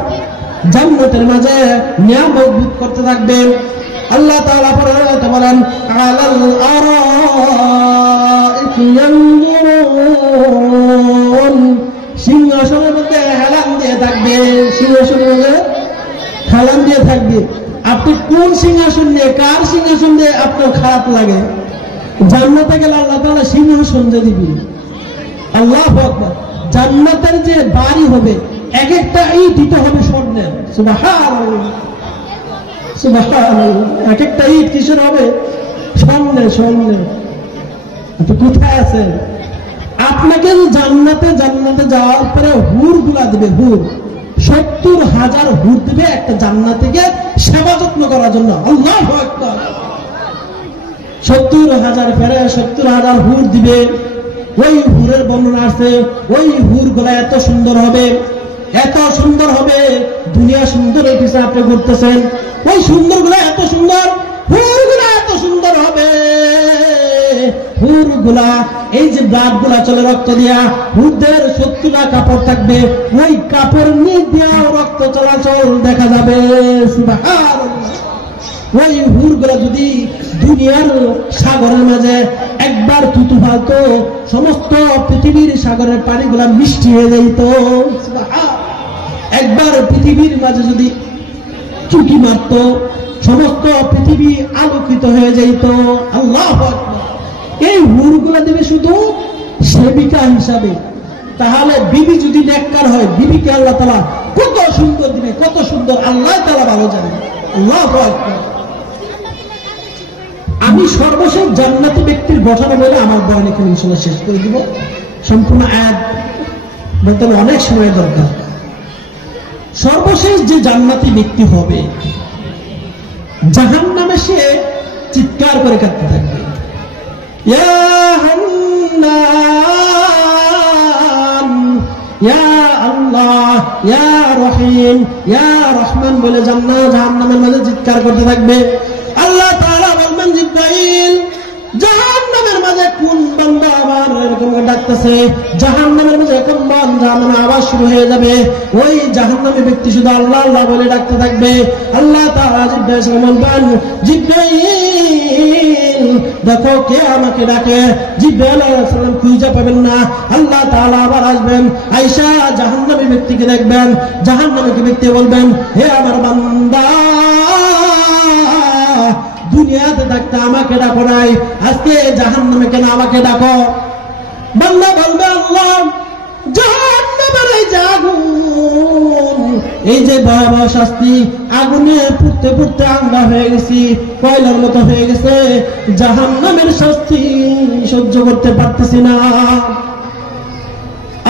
জান্নাতের মাঝে নিয়ামত ভোগ করতে থাকবে। আল্লাহ তাআলা বলেন, আলাল আরাইকি ইয়ানজুরুন, থাকবে। আপনি কোন সিংহাসন নিয়ে, কার সিংহাসন নিয়ে আপনার খারাপ লাগে? জান্নাতে গেলে আল্লাহ তাআলা সিংহাসন যে দিবেন। আল্লাহু আকবার। জান্নাতের যে বাড়ি হবে, এক একটা ইট দিতে হবে স্বর্ণের। সুবহানাল্লাহ সুবহানাল্লাহ। এক একটা ইট কিসের হবে? স্বর্ণের। স্বর্ণের। আপনি কোথায় আছেন? আপনাকে জান্নাতে যাওয়ার পরে হুর গুলা দিবে, হুর 70,000 হুর দিবে একটা জান্নাতীকে সেবা যত্ন করার জন্য। আল্লাহু আকবার। 70,000 ফেরে 70,000 হুর দিবে। ওই হুরের বর্ণনা আছে, ওই হুর গুলা এত সুন্দর হবে, এত সুন্দর হবে। দুনিয়া সুন্দরের পিছনে আপনি ঘুরতেছেন, ওই সুন্দর গুলা এত সুন্দর, হুর গুলা এত সুন্দর হবে। হুর গুলা, এই যে ব্লাড গুলা চলে রক্ত দিয়া, হুরদের 70টা কাপড় থাকবে, ওই কাপড় নিচ দিয়াও রক্ত চলাচল দেখা যাবে। সুবহানাল্লাহ। ওই হুর গুলা যদি দুনিয়ার সাগরের মাঝে একবার থুতু ফালতো, সমস্ত পৃথিবীর সাগরের পানিগুলা মিষ্টি হয়ে যাইত। একবার পৃথিবীর মাঝে যদি চুটি মারত, সমস্ত পৃথিবী আলোকিত হয়ে যাইত। আল্লাহু আকবার। এই হুরগুলা দেবে শুধু সেবিকা হিসাবে। তাহলে বিবি যদি নেককার হয়, বিবিকে আল্লাহ তাআলা কত সুন্দর দিবে, কত সুন্দর আল্লাহ তাআলা ভালো জানে। আল্লাহু আকবার। আমি সর্বশেষ জান্নাতি ব্যক্তির ঘটনা বলে আমার বয়ান এখানে ইনশাআল্লাহ শেষ করে দিব। সম্পূর্ণ আয়াত বলতে অনেক সময় দরকার। সর্বশেষ যে জান্নাতি ব্যক্তি হবে, জাহান্নামে সে চিৎকার করে কাঁদতে থাকবে, ইয়া হান্নান, ইয়া আল্লাহ, ইয়া রহিম, ইয়া রহমান বলে জাহান্নামের মাঝে চিৎকার করতে থাকবে। আল্লাহ তাআলা বলবেন, জিবরাইল, জাহান্নামের মাঝে কোন বান্দা আবার এরকম ডাকতেছে? জাহান্নামের মাঝে এখন জাহান্নামের আওয়াজ শুরু হয়ে যাবে। ওই জাহান্নামী ব্যক্তি শুধু আল্লাহ আল্লাহ বলে ডাকতে থাকবে। আল্লাহ তাআলা জিবরাইল বলবেন, জিবরাইল দেখো কে আমাকে ডাকে। জিবরাইল আলাইহিস সালাম খুঁজে পাবেন না। আল্লাহ তাআলা আবার আসবেন, আয়েশা জাহান্নামী ব্যক্তিকে দেখবেন। জাহান্নামী ব্যক্তি বলবেন, হে আমার বান্দা, দুনিয়াতে থাকতে আমাকে ডাকো নাই, আজকে জাহান্নামে কেন আমাকে ডাকো? বান্দা বলবে, আল্লাহ, জাহান্নামের এই যে আগুন, এই যে ভয়াবহ শাস্তি, আগুনে পুড়তে পুড়তে আঙ্গা হয়ে গেছি, কয়লার মতো হয়ে গেছে, জাহান্নামের শাস্তি সহ্য করতে পারতেছি না।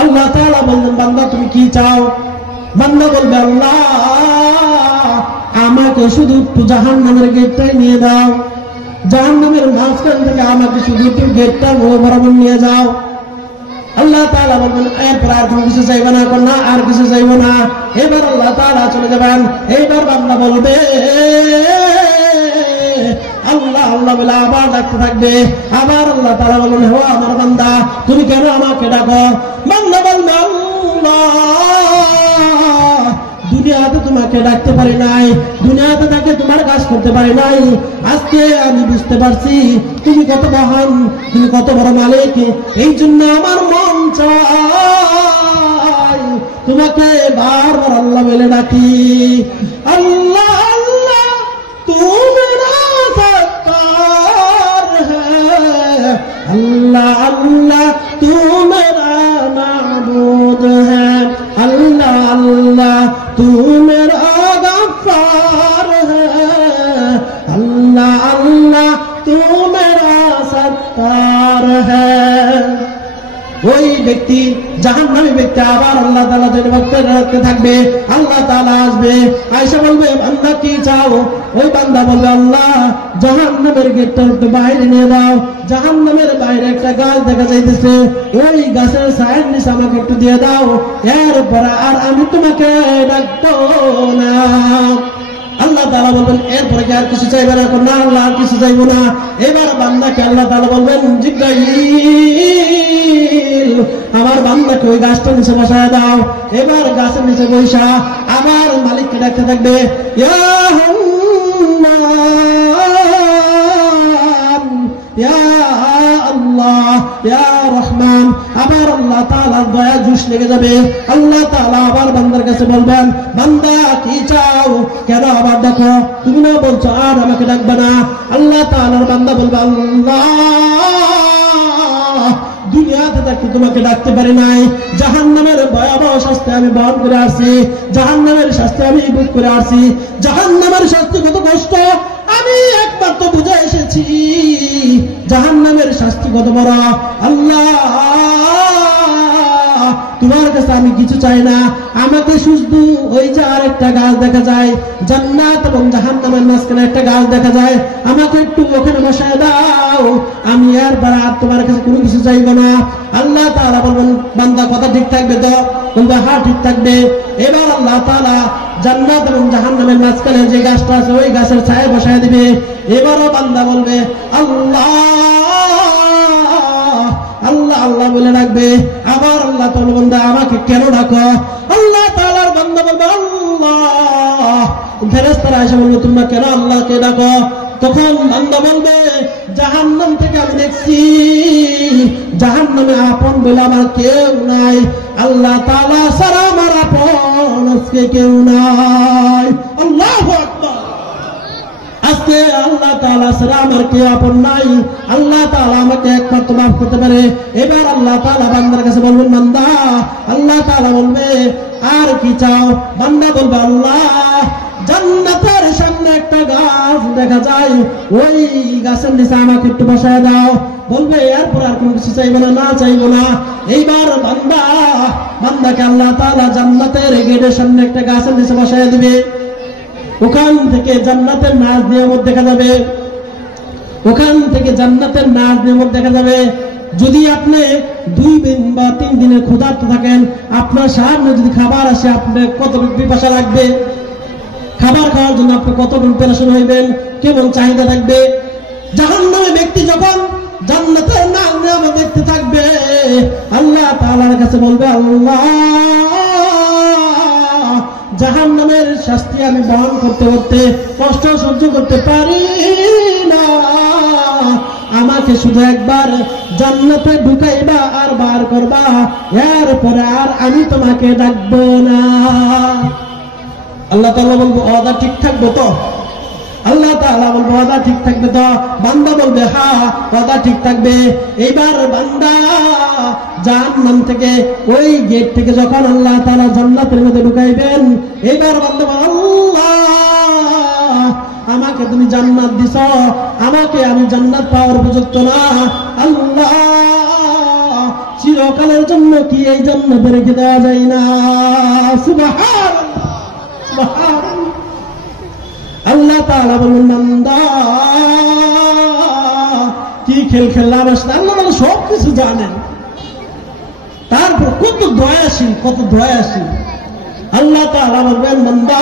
আল্লাহ তাআলা বললেন, বান্দা তুমি কি চাও? বান্দা বলবে, আল্লাহ, আমাকে শুধু একটু জাহান্নামের গেটটাই নিয়ে দাও, জাহান্নামের মাঝখান থেকে আমাকে শুধু একটু গেটটা বরাবর নিয়ে যাও। আল্লাহ তাআলা বলবেন, এরপর আর তুমি কিছু চাইবে না? না, আর কিছু চাইবো না। এবার আল্লাহ তাআলা চলে যাবেন। এইবার বান্দা বলবে, আল্লাহ আল্লাহ বলে আবার ডাকতে থাকবে। আবার আল্লাহ তাআলা বলবেন, হে আমার বান্দা, তুমি কেন আমাকে ডাকো? বান্দা বলবে, আল্লাহ, দুনিয়াতে তোমাকে ডাকতে পারি নাই, দুনিয়াতে তাকে তোমার কাজ করতে পারি নাই, আজকে আমি বুঝতে পারছি তুমি কত মহান, তুমি কত বড় মালিক। এই জন্য আমার মন চায় তোমাকে বারবার আল্লাহ বলে ডাকি। আল্লাহ আল্লাহ তু মেরা সত্তার হ্যায়, আল্লাহ আল্লাহ তু মেরা মাবুদ হ্যায়, আল্লাহ আল্লাহ तू मेरा गफ्फार है, अल्लाह अल्लाह तू मेरा सत्तार है। ওই ব্যক্তি, জাহান্নামী ব্যক্তি আবার আল্লাহ তাআলা ডাকতে থাকবে। আল্লাহ তাআলা আসবে, আয়েশা বলবে, বান্দা কি চাও? ওই বান্দা বলবে, আল্লাহ, জাহান্নামের গেটটা একটু বাইরে নিয়ে দাও, জাহান্নামের বাইরে একটা গাছ দেখা যাইতেছে, ওই গাছের ছায়ার নিচে আমাকে একটু দিয়ে দাও, এরপর আর আমি তোমাকে ডাকবো না। আল্লাহ তাআলা বলবেন, এরপরে কি আর কিছু চাইবে না? না, আল্লাহ আর কিছু চাইবো না। এবার বান্দাকে আল্লাহ তাআলা বলবেন, জিবরাইল, আমার বান্দাকে ওই গাছটার নিচে বসায় দাও। এবার গাছের নিচে বসা আবার মালিককে ডাকতে থাকবে, ইয়া হান্নান, ইয়া আল্লাহ, ইয়া রহমান। আবার আল্লাহ তাআলার দয়া জুস লেগে যাবে। আল্লাহ তাআলা আবার বান্দার কাছে বলবেন, বান্দা কি কি চাও? কেন আবার দেখো তুমি না বলছো আর আমাকে ডাকবে না? আল্লাহ তাআলার বান্দা বলবে আল্লাহ দুনিয়াতে থাকতে তোমাকে ডাকতে পারি নাই, জাহান্নামের ভয়াবহ শাস্তি আমি বহন করে আসছি, জাহান্নামের শাস্তি আমি ভোগ করে আসছি, জাহান্নামের শাস্তি কত কষ্ট আমি একমাত্র বুঝে এসেছি, জাহান্নামের শাস্তি কত বড়। আল্লাহ তোমার কাছে আমি কিছু চাই না, আমাকে শুধু ওই যে আরেকটা গাছ দেখা যায় জান্নাত এবং জাহান্নামের মাঝখানে একটা গাছ দেখা যায়, আমাকে একটু ওখানে বসায় দাও, আমি এরপর আর তোমার কাছে কোনো কিছু চাইবো না। আল্লাহ তাআলা বলবেন বান্দা কথা ঠিক থাকবে তো? বলবে হ্যাঁ ঠিক থাকবে। এবার আল্লাহ তাআলা জান্নাত এবং জাহান্নামের মাঝখানে যে গাছটা আছে ওই গাছের ছায়া বসায় দিবে। এবারও বান্দা বলবে আল্লাহ আল্লাহ আল্লাহ বলে ডাকবে। আবার আল্লাহ তাআলা বলবে আমাকে কেন ডাকো? আল্লাহ তাআলার বান্দা বলবে আল্লাহ। ফেরেশতারা এসে বলবে তোমরা কেন আল্লাহকে ডাকো? তখন বান্দা বলবে জাহান্নাম থেকে আমি দেখছি জাহান্নামে আপন বলে আমার কেউ নাই, আল্লাহ তাআলা ছাড়া আমার আপন আজকে কেউ নাই। আল্লাহু আকবার। আজকে আল্লাহ তাআলা ছাড়া আমার কেউ আপন নাই, আল্লাহ তাআলা আমাকে একমাত্র মাফ করতে পারে। এবার আল্লাহ তাআলা বান্দার কাছে বলবেন বান্দা, আল্লাহ তাআলা বলবে আর কি চাও? বান্দা বলবে আল্লাহ জান্নাতের সামনে একটা গাছ দেখা যায়, ওই গাছের নিচে আমাকে একটু বসায় দাও। বলবে এরপর আর কোনো কিছু চাইবো না, না চাইবো না। এইবার বান্দাকে আল্লাহ তাআলা জান্নাতের গেটের সামনে একটা গাছের নিচে বসায় দিবে। ওখান থেকে জান্নাতের নাজ নিয়ামত দেখা যাবে, ওখান থেকে জান্নাতের নাজ নিয়ামত দেখা যাবে। যদি আপনি 2 দিন বা 3 দিনের ক্ষুধার্ত থাকেন, আপনার সামনে যদি খাবার আসে আপনার কতটুকু পিপাসা লাগবে? খাবার খাওয়ার জন্য আপনি কতটুকু পেরেশান হইবেন, কেমন চাহিদা থাকবে? জাহান্নামে ব্যক্তি যখন জান্নাতের নাজ নিয়ামত দেখতে থাকবে, আল্লাহ তাআলার কাছে বলবে আল্লাহ জাহান্নামের শাস্তি আমি বহন করতে করতে কষ্ট সহ্য করতে পারি না, আমাকে শুধু একবার জান্নাতে ঢুকাইবা আর বার করবা, এরপরে আর আমি তোমাকে ডাকবো না। আল্লাহ তাআলা বলবো ওয়াদা ঠিক থাকবে তো? আল্লাহ তাআলা বলবো ওয়াদা ঠিক থাকবে তো? বান্দা বলবে হ্যাঁ ওয়াদা ঠিক থাকবে। এইবার বান্দা জাহান্নাম থেকে ওই গেট থেকে যখন আল্লাহ তাআলা জান্নাতের মধ্যে ঢুকাইবেন, এইবার বান্দা আল্লাহ আমাকে তুমি জান্নাত দিছো, আমাকে আমি জান্নাত পাওয়ার উপযুক্ত না, আল্লাহ চিরকালের জন্য কি এই জান্নাতে রেখে দেওয়া যায় না? সুবহানাল্লাহ সুবহানাল্লাহ। আল্লাহ তাআলা বলেন বান্দা কি খেললাম আসলে? আল্লাহ সব কিছু জানেন, তারপর কত দয়াশীল, কত দয়াশীল। আল্লাহ তাআলা বলবেন বান্দা,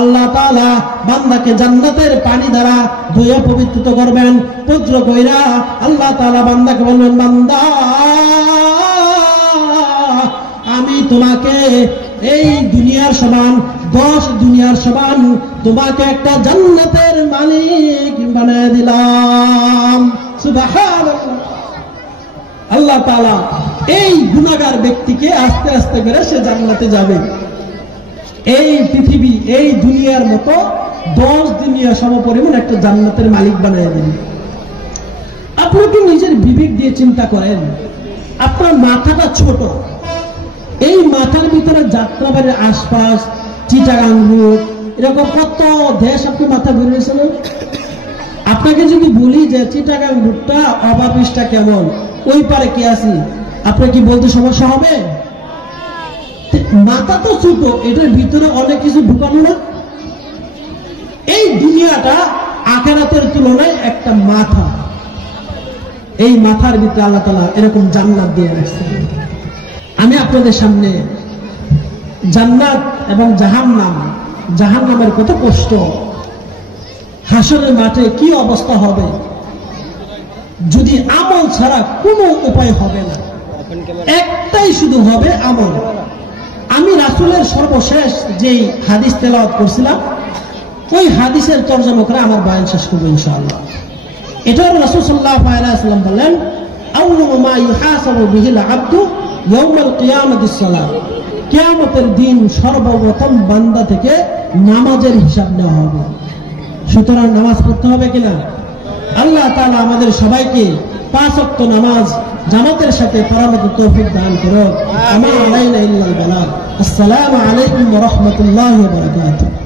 আল্লাহ তাআলা বান্দাকে জান্নাতের পানি দ্বারা ধুয়ে পবিত্র করবেন, পবিত্র কইরা আল্লাহ তাআলা বান্দাকে বলবেন বান্দা আমি তোমাকে এই দুনিয়ার সমান 10 দুনিয়ার সমান তোমাকে একটা জান্নাতের মালিক বানিয়ে দিলাম। সুবহানাল্লাহ। আল্লাহ তাআলা এই গুনাহগার ব্যক্তিকে আস্তে আস্তে করে সে জান্নাতে যাবে। এই পৃথিবী এই দুনিয়ার মতো 10 দুনিয়া সমপরিমাণ একটা জান্নাতের মালিক বানিয়ে দিবে। আপনি কি নিজের বিবেক দিয়ে চিন্তা করেন? আপনার মাথাটা ছোট, এই মাথার ভিতরে যাত্রাবাড়ির আশপাশ চিটাগাং রুট এরকম কত দেশ আপনি মাথা ঘুরিয়েছেন। আপনাকে যদি বলি যে চিটাগাং রুটটা অভাবিসটা কেমন, ওই পারে কি আছে, আপনার কি বলতে সমস্যা হবে? মাথা তো ছোট, এটার ভিতরে অনেক কিছু ঢুকানো না। এই দুনিয়াটা আখিরাতের তুলনায় একটা মাথা, এই মাথার ভিতরে আল্লাহ তাআলা এরকম জান্নাত দিয়ে রাখছেন। আমি আপনাদের সামনে জান্নাত এবং জাহান্নামের কত কষ্ট, হাসরের মাঠে কি অবস্থা হবে, যদি আমল ছাড়া কোনো উপায় হবে না, একটাই শুধু হবে আমল। আমি রাসূলের সর্বশেষ যেই হাদিস তেলাওয়াত করছিলাম, ওই হাদিসের তরজমা করে আমার বয়ান শেষ করব ইনশাআল্লাহ। এটা রাসূল সাল্লাল্লাহু আলাইহি ওয়াসাল্লাম বলেন আউয়ালু মা ইউহাসাবু বিহিল আবদু ইয়াউমাল কিয়ামাতিস সালাত। কিয়ামতের দিন সর্বপ্রথম বান্দা থেকে নামাজের হিসাব নেওয়া হবে। সুতরাং নামাজ পড়তে হবে কিনা? আল্লাহ তাআলা আমাদের সবাইকে 5 ওয়াক্ত নামাজ জামাতের সাথে পড়ার মতো তৌফিক দান করো। আমা আলাইনা ইল্লাল বালাগ। আসসালামু আলাইকুম ওয়া রাহমাতুল্লাহি ওয়া বারাকাতুহু।